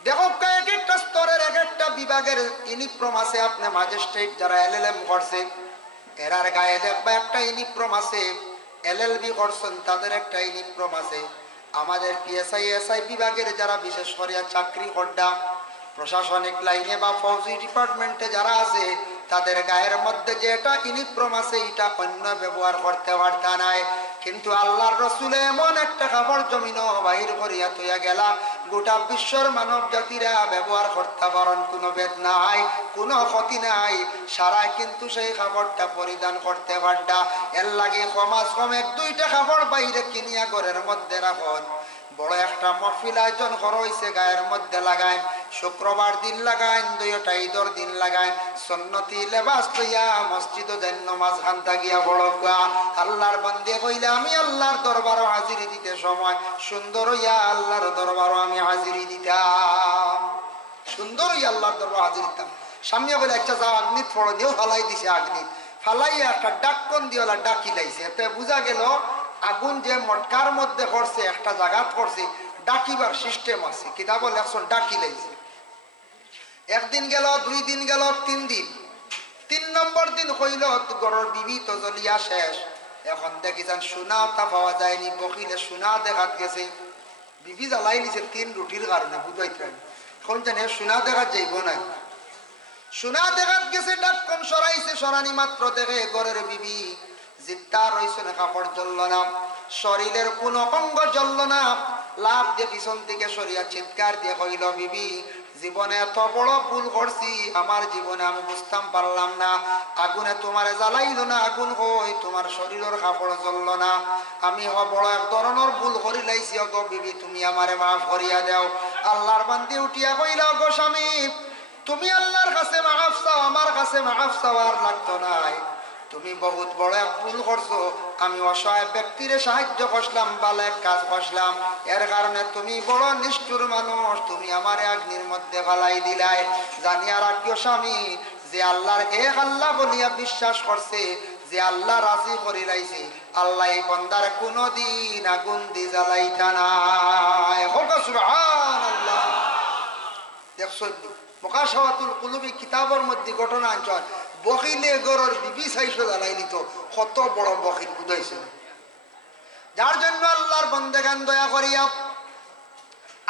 দেখো এক একটা স্তরের এক একটা বিভাগের ইউনিফর্ম আছে। আপনি ম্যাজিস্ট্রেট যারা এলএলএম করছে এরার গায়ে দেখবা একটা ইউনিফর্ম আছে, এলএলবি করছেন তাদের একটা ইউনিফর্ম আছে। আমাদের পিএসআই এসআই বিভাগের যারা বিশেষ করে চাকরি কর্তা প্রশাসনিক লাইনে বা ফৌজি ডিপার্টমেন্টে যারা আছে তাদের গায়ের মধ্যে যে এটা ইউনিফর্ম আছে এটা অন্য ব্যবহার করতে পারতা নাই। কিন্তু আল্লাহর রসুল এমন একটা কাপড় জমিনও বাহির করিয়া তুইয়া গেলা গোটা বিশ্বর মানব জাতিরা ব্যবহার করতে পারেন, কোনো ভেদ নাই, কোনো ক্ষতি নাই, সারাই কিন্তু সেই কাপড়টা পরিধান করতে পারতা। এর লাগে কমাস কম এক দুইটা কাপড় বাইরে কিনিয়া ঘরের মধ্যে রাখুন। বড় একটা মহফিল আয়োজন করা হয়েছে গায়ের মধ্যে লাগায়, শুক্রবার দিন লাগায়, দুইটা ঈদর দিন লাগায়, সুন্নতি লেবাস লইয়া মসজিদ যেন নামাজ খানতা গিয়া বড় আল্লাহর বান্দে কইলে আমি আল্লাহর দরবারও হাজিরি দিতে সময় সুন্দর হইয়া আল্লাহর দরবারও আমি হাজিরি দিতাম, সুন্দর হইয়া আল্লাহর দরবার হাজির দিতাম। সামনে বলে একটা যা আগ্নিত ফড় দিয়েও ফালাই দিছে, আগ্নিত ফালাইয়া একটা ডাক্কন দিওলা ডাকি লাইছে, এতে বোঝা গেল আগুন যে মটকার মধ্যে পড়ছে একটা জায়গাত পড়ছে ডাকিবার সিস্টেম আছে। কিতাব লেখছেন ডাকি লাইছে। একদিন গেল, 2 দিন গেল, 3 দিন, 3 নম্বর দিন হইল গরুর বিবি তো জ্বলিয়া শেষ। এখন দেখি যান সোনা তা পাওয়া যায়নি, বকিলে সোনা দেখাত গেছে, বিবি জ্বালাই নিছে 3 রুটির কারণে বুঝাইতেন। এখন জানি সোনা দেখাত যাইব না, সোনা দেখাত গেছে, ডাক কম সরাইছে, সরানি মাত্র দেখে গরের বিবি জিদ্দা রইছে না, কাপড় জ্বলল না, শরীরের কোনো অঙ্গ জ্বলল না, লাভ দিয়ে পিছন থেকে সরিয়া চিৎকার দিয়ে কইল বিবি জীবনে এত বড় ভুল করছি, আমার জীবনে আমি বুঝতাম পারলাম না, আগুনে তোমার জ্বালাইল না, আগুন হই তোমার শরীরের কাপড় জ্বলল না, আমি বড় এক ধরনের ভুল করি লাইছি, গো বিবি তুমি আমারে মাফ করিয়া দাও। আল্লাহর বান্দি উঠিয়া কইল গো স্বামী তুমি আল্লাহর কাছে মাফ চাও, আমার কাছে মাফ চাওয়ার লাগতো নাই, তুমি বহুত বড় এক ভুল করছো, আমি অসহায় ব্যক্তিরে সাহায্য করলাম, ভালো এক কাজ করলাম, এর কারণে তুমি বড় নিষ্ঠুর মানুষ, তুমি আমার অগ্নির মধ্যে ফালাই দিলাই। জানিয়া রাখিও স্বামী যে আল্লাহর এক আল্লাহ বলিয়া বিশ্বাস করছে, যে আল্লাহ রাজি করে লাইছে, আল্লাহ এই বন্দার কোনদিন আগুন দি জ্বালাইতা নাই। সুবহানাল্লাহ। দেখছো মুকাশাওয়াতুল কুলুবি কিতাবের মধ্যে ঘটনা আনছেন, বকিলে গরর বিবি সাইশো জ্বালাই নিত, কত বড় বকিল বুঝাইছে। যার জন্য আল্লাহর বন্দেগান দয়া করিয়া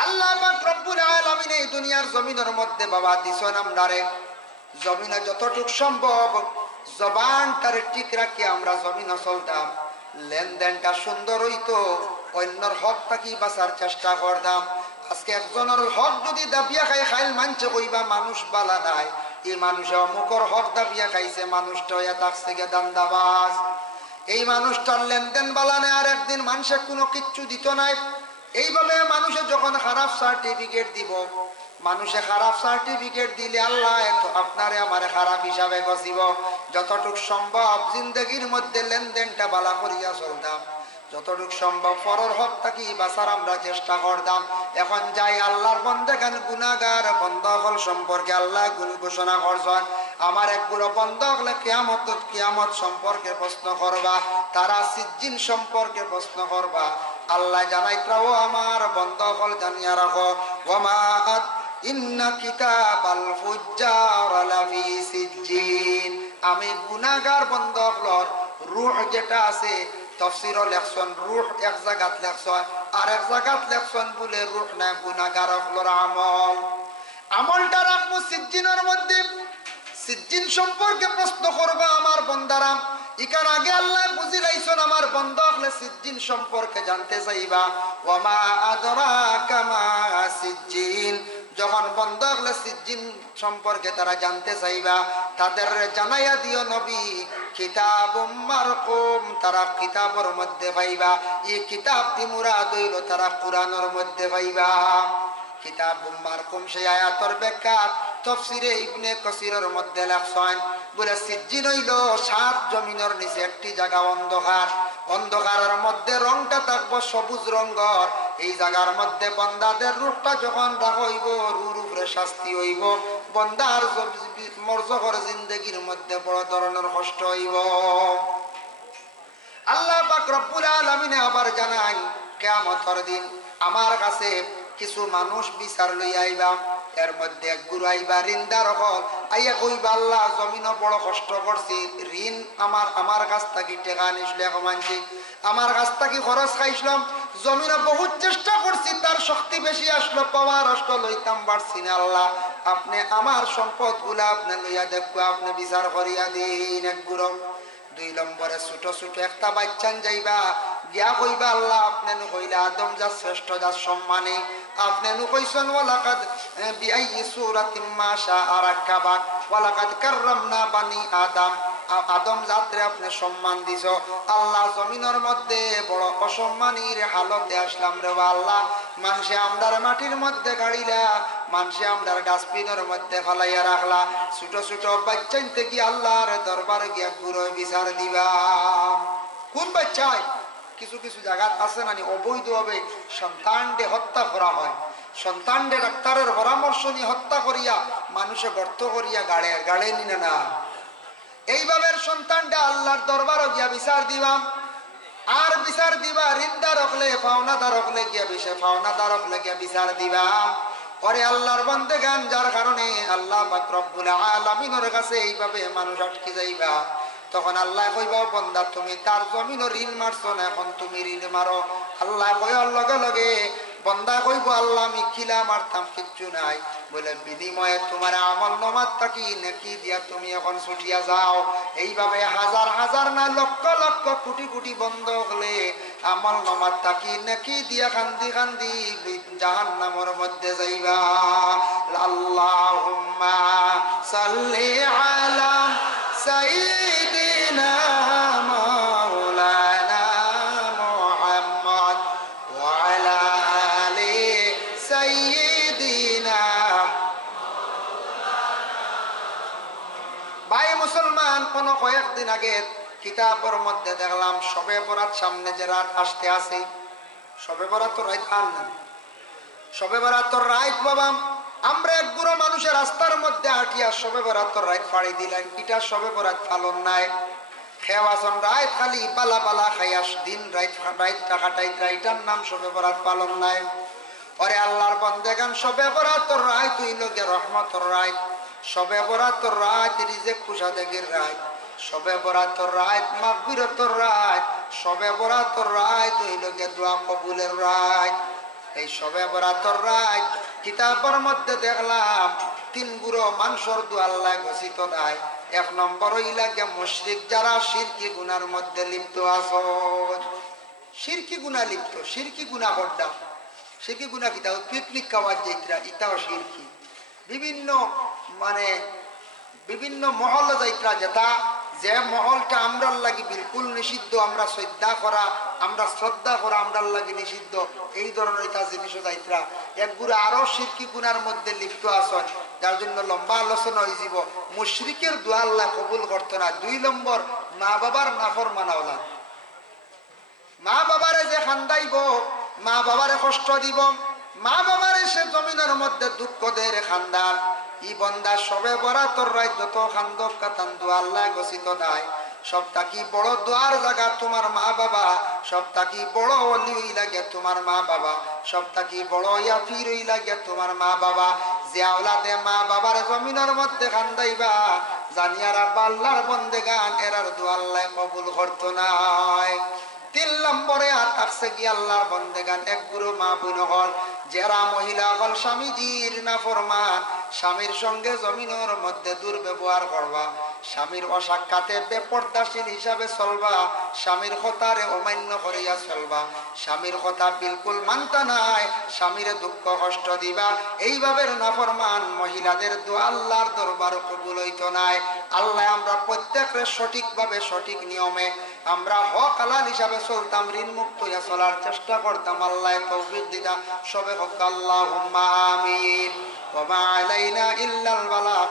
আল্লাহ পাক রব্বুল আলামিন এই দুনিয়ার জমিনের মধ্যে বাবা দিছেন আমরারে, জমিনে যতটুক সম্ভব জবানটারে ঠিক রাখি আমরা জমিনে চলতাম, লেনদেনটা সুন্দর হইতো, অন্যর হকটা কি বাঁচার চেষ্টা করতাম। আজকে একজনের হক যদি দাবিয়া খাই খাইল মানছে কইবা মানুষ বালা নাই, এই মানুষে অমুকর হক দাবিয়া খাইছে, মানুষটা হইয়া থাকছে গে দান্দাবাজ, এই মানুষটার লেনদেন বালা নেই, আর একদিন মানুষে কোনো কিচ্ছু দিত নাই। এইভাবে মানুষে যখন খারাপ সার্টিফিকেট দিব, মানুষে খারাপ সার্টিফিকেট দিলে আল্লাহ তো আপনারে আমারে খারাপ হিসাবে গছিব। যতটুক সম্ভব জিন্দগির মধ্যে লেনদেনটা বালা করিয়া চলতাম, যতটুক সম্ভব পরের হকটা কি বাঁচার আমরা চেষ্টা করতাম। এখন যাই আল্লাহর বন্দেগান গুনাহগার বন্ধকল সম্পর্কে আল্লাহ গুণ ঘোষণা করছেন, আমার একগুলো বন্ধক হলে কিয়ামত সম্পর্কে প্রশ্ন করবা, তারা সিজ্জিন সম্পর্কে প্রশ্ন করবা। আল্লাহ জানাইত্রাও আমার বন্ধকল জানিয়া রাখো, ওমা ইন্না কিতাবাল ফুজ্জার লাফি সিজ্জিন, আমি গুনাহগার বন্ধকলর রূহ যেটা আছে, তফসিরও লেখছেন রূহ এক জায়গাত লেখছেন, আর এক জায়গাত লেখছেন বলে রূহ না গুনাহগার হলোর আমল, আমলটা রাখবো সিজ্জিনের মধ্যে। সিজ্জিন সম্পর্কে প্রশ্ন করবা আমার বন্দারা, ইকার আগে আল্লাহ বুঝিলাইছেন আমার বন্ধ হলে সিজ্জিন সম্পর্কে জানতে চাইবা। ওমা আদরাকা মা সিজ্জিন, যখন বন্ধ হলে সিজ্জিন সম্পর্কে তারা জানতে চাইবা, তাদের জানাইয়া দিও নবী কিতাবুম মারকুম, তারা কিতাবের মধ্যে পাইবা। এই কিতাব দি মুরাদ হইল তারা কুরআনের মধ্যে পাইবা। কিতাবুম মারকুম সেই আয়াতের ব্যাখ্যা তাফসীরে ইবনে কাসিরের মধ্যে লেখছেন, বলে সিজ্জিন হইল 7 জমিনের নিচে একটি জায়গা অন্ধকার, অন্ধকারের মধ্যে রংটা থাকবো সবুজ রঙের, এই জায়গার মধ্যে বন্দাদের রূপটা যখন রাখা হইব, রুর উপরে শাস্তি হইব, বন্দার মর্জকর জিন্দগির মধ্যে বড় ধরনের কষ্ট হইব। আল্লাহ পাক রব্বুল আলামিন আবার জানান কিয়ামতের দিন আমার কাছে কিছু মানুষ বিচার লই আইবা, এর মধ্যে এক গুরু আইবা ঋণদার হল, আইয়া কইবা আল্লাহ জমিনও বড় কষ্ট করছি, ঋণ আমার কাছ থেকে টেকা নিছিল মানছি, আমার কাছ থেকে খরচ খাইছিলাম, জমিনে বহুত চেষ্টা করছি, তার শক্তি বেশি আসলো, পাওয়ার আসলো, লইতাম পারছি না। আল্লাহ আপনি আমার সম্পদ গুলা আপনি লইয়া দেখো, আপনি বিচার করিয়া দিন। এক গুরু। দুই নম্বরে ছোট ছোট একটা বাচ্চান যাইবা, গিয়া কইবা আল্লাহ আপনি নু কইলা আদম যা শ্রেষ্ঠ যা সম্মানী, আপনি নু কইছেন ওয়ালাকাদ বিআইয়ি সূরাতিম মা শাআ রাক্কাবাক ওয়ালাকাদ কাররামনা বানি আদম, আদম জাতরে আপনি সম্মান দিছ। আল্লাহ জমিনের মধ্যে বড় অসম্মানীর হালতে আসলাম রে আল্লাহ, মানুষে আমরার মাটির মধ্যে গাড়িলা, মানুষে আমরার ডাস্টবিনের মধ্যে ফালাইয়া রাখলা, ছোট ছোট বাচ্চাইন থেকে আল্লাহর দরবারে গিয়া গুরু বিচার দিবা। কোন বাচ্চায় কিছু কিছু জায়গা আছে নানি অবৈধভাবে সন্তানকে হত্যা করা হয়, সন্তানকে ডাক্তারের পরামর্শ নিয়ে হত্যা করিয়া মানুষে গর্ত করিয়া গাড়ে নিনে না, এইভাবে সন্তানটা আল্লাহর দরবারও গিয়া বিচার দিবাম। আর বিচার দিবা ঋণদার হকলে পাওনাদার হকলে গিয়া পাওনাদার হকলে গিয়া বিচার দিবা। পরে আল্লাহর বান্দেগান যার কারণে আল্লাহ পাক রব্বুল আলামিনের কাছে এইভাবে মানুষ আটকে যাইবা, তখন আল্লাহ কইবা বান্দা তুমি তার জমিনও ঋণ মারছো না, এখন তুমি ঋণ মারো। আল্লাহ কইবার লগে লগে বন্দা কইব আল্লাহ আমি কিলা মারতাম, কিচ্ছু নাই, বলে বিনিময়ে তোমার আমল নামাত থাকি নাকি দিয়া তুমি এখন ছুটিয়া যাও। এইভাবে হাজার হাজার না লক্ষ লক্ষ কোটি কোটি বন্ধ হলে আমল নামাত থাকি নাকি দিয়া কান্দি কান্দি জাহান্নামের মধ্যে যাইবা। আল্লাহুম্মা সাল্লি আলা সাইয়্যিদিনা মাওলানা মুহাম্মদ ওয়া আলা আলি সাইয়্যিদিনা। ভাই মুসলমান, কোন কয়েকদিন আগে কিতাবের মধ্যে দেখলাম শবে বরাত সামনে যে রাত আসতে আছে, শবে বরাত তো রাত আর না, শবে বরাত তো রাত বাবা, আমরা এক বুড়ো মানুষের রাস্তার মধ্যে হাঁটিয়া শবে বরাত তো রাত ফাড়ি দিলাম, এটা শবে বরাত পালন নাই, খেওয়াজন রাত খালি বালা বালা খাইয়াস দিন রাত কাটাইতরা, এটার নাম শবে বরাত পালন নাই। পরে আল্লাহর বান্দেগান শবে বরাত রাত হইল গে রহমতর রাত, শবে বরাত রাত রিজেক কুশাদেগির রাত, শবে বরাত রাত মাগফিরাতর রাত, শবে বরাত রাত হইল গে দোয়া কবুলের রাত। এই শবে বরাতর রাত কিতাবের মধ্যে দেখলাম তিন গুরো মানুষের দোয়া আল্লাহ ঘোষিত দেয়। এক নম্বর হইলা গে মুশরিক, যারা শিরকি গুনার মধ্যে লিপ্ত আছে, শিরকি গুনাহ লিপ্ত, শিরকি গুনাহ করদা, শিরকি গুনাহ কিতা পিকনিক খাওয়ার যাইতরা, ইটাও শিরকি। বিভিন্ন বিভিন্ন মহল যাইতরা, যেটা যে মহলটা আমরার লাগি বিলকুল নিষিদ্ধ, আমরা শ্রদ্ধা করা আমরার লাগি নিষিদ্ধ, এই ধরনের এটা জিনিসও যাইতরা। একগুলো আরো শিরকি গুনার মধ্যে লিপ্ত আসন, যার জন্য লম্বা আলোচনা হয়ে যাব। মুশরিকের দোয়া আল্লাহ কবুল করতো না। দুই নম্বর মা বাবার নাফরমান আওলাদ, মা বাবারে যে খান্দাইব, মা বাবারে কষ্ট দিব, মা বাবারে সে জমিনের মধ্যে দুঃখ দেয় খান্দার, ই বন্দা সবে বরাতর রাত যত খান্দব কাতান দোয়া আল্লাহ ঘোষিত দেয়। সবটা কি বড় দোয়ার জায়গা তোমার মা বাবা, সবটা কি বড় অলি হই লাগে তোমার মা বাবা, সবটা কি বড় ইয়াফির হই লাগে তোমার মা বাবা। যে আওলাদে মা বাবার জমিনের মধ্যে খান্দাইবা, জানিয়ারা আল্লাহর বন্দেগান এরার দোয়া আল্লাহ কবুল করতো না। তিন নম্বরে থাকছে কি আল্লাহর বন্দেগান এক গুরু মা বোন হল, যারা মহিলা হল স্বামীজির নাফরমান, স্বামীর সঙ্গে জমিনের মধ্যে দুর্ব্যবহার করবা, স্বামীর অসাক্ষাতে বেপর্দাশীল হিসাবে চলবা, স্বামীর কথারে অমান্য করিয়া চলবা, স্বামীর কথা বিলকুল মানতা নাই, স্বামীর দুঃখ কষ্ট দিবা, এইভাবে নাফরমান মহিলাদের দোয়া আল্লাহর দরবার কবুল হইতো নাই। আল্লাহ আমরা প্রত্যেকরে সঠিকভাবে সঠিক নিয়মে আমরা হক হালাল হিসাবে চলতাম, ঋণ মুক্ত হইয়া চলার চেষ্টা করতাম। আল্লাহ তৌফিক দিতা। সবে হক আল্লাহুম্মা আমিন। ওয়া মা আলাইনা ইল্লাল বালাগ।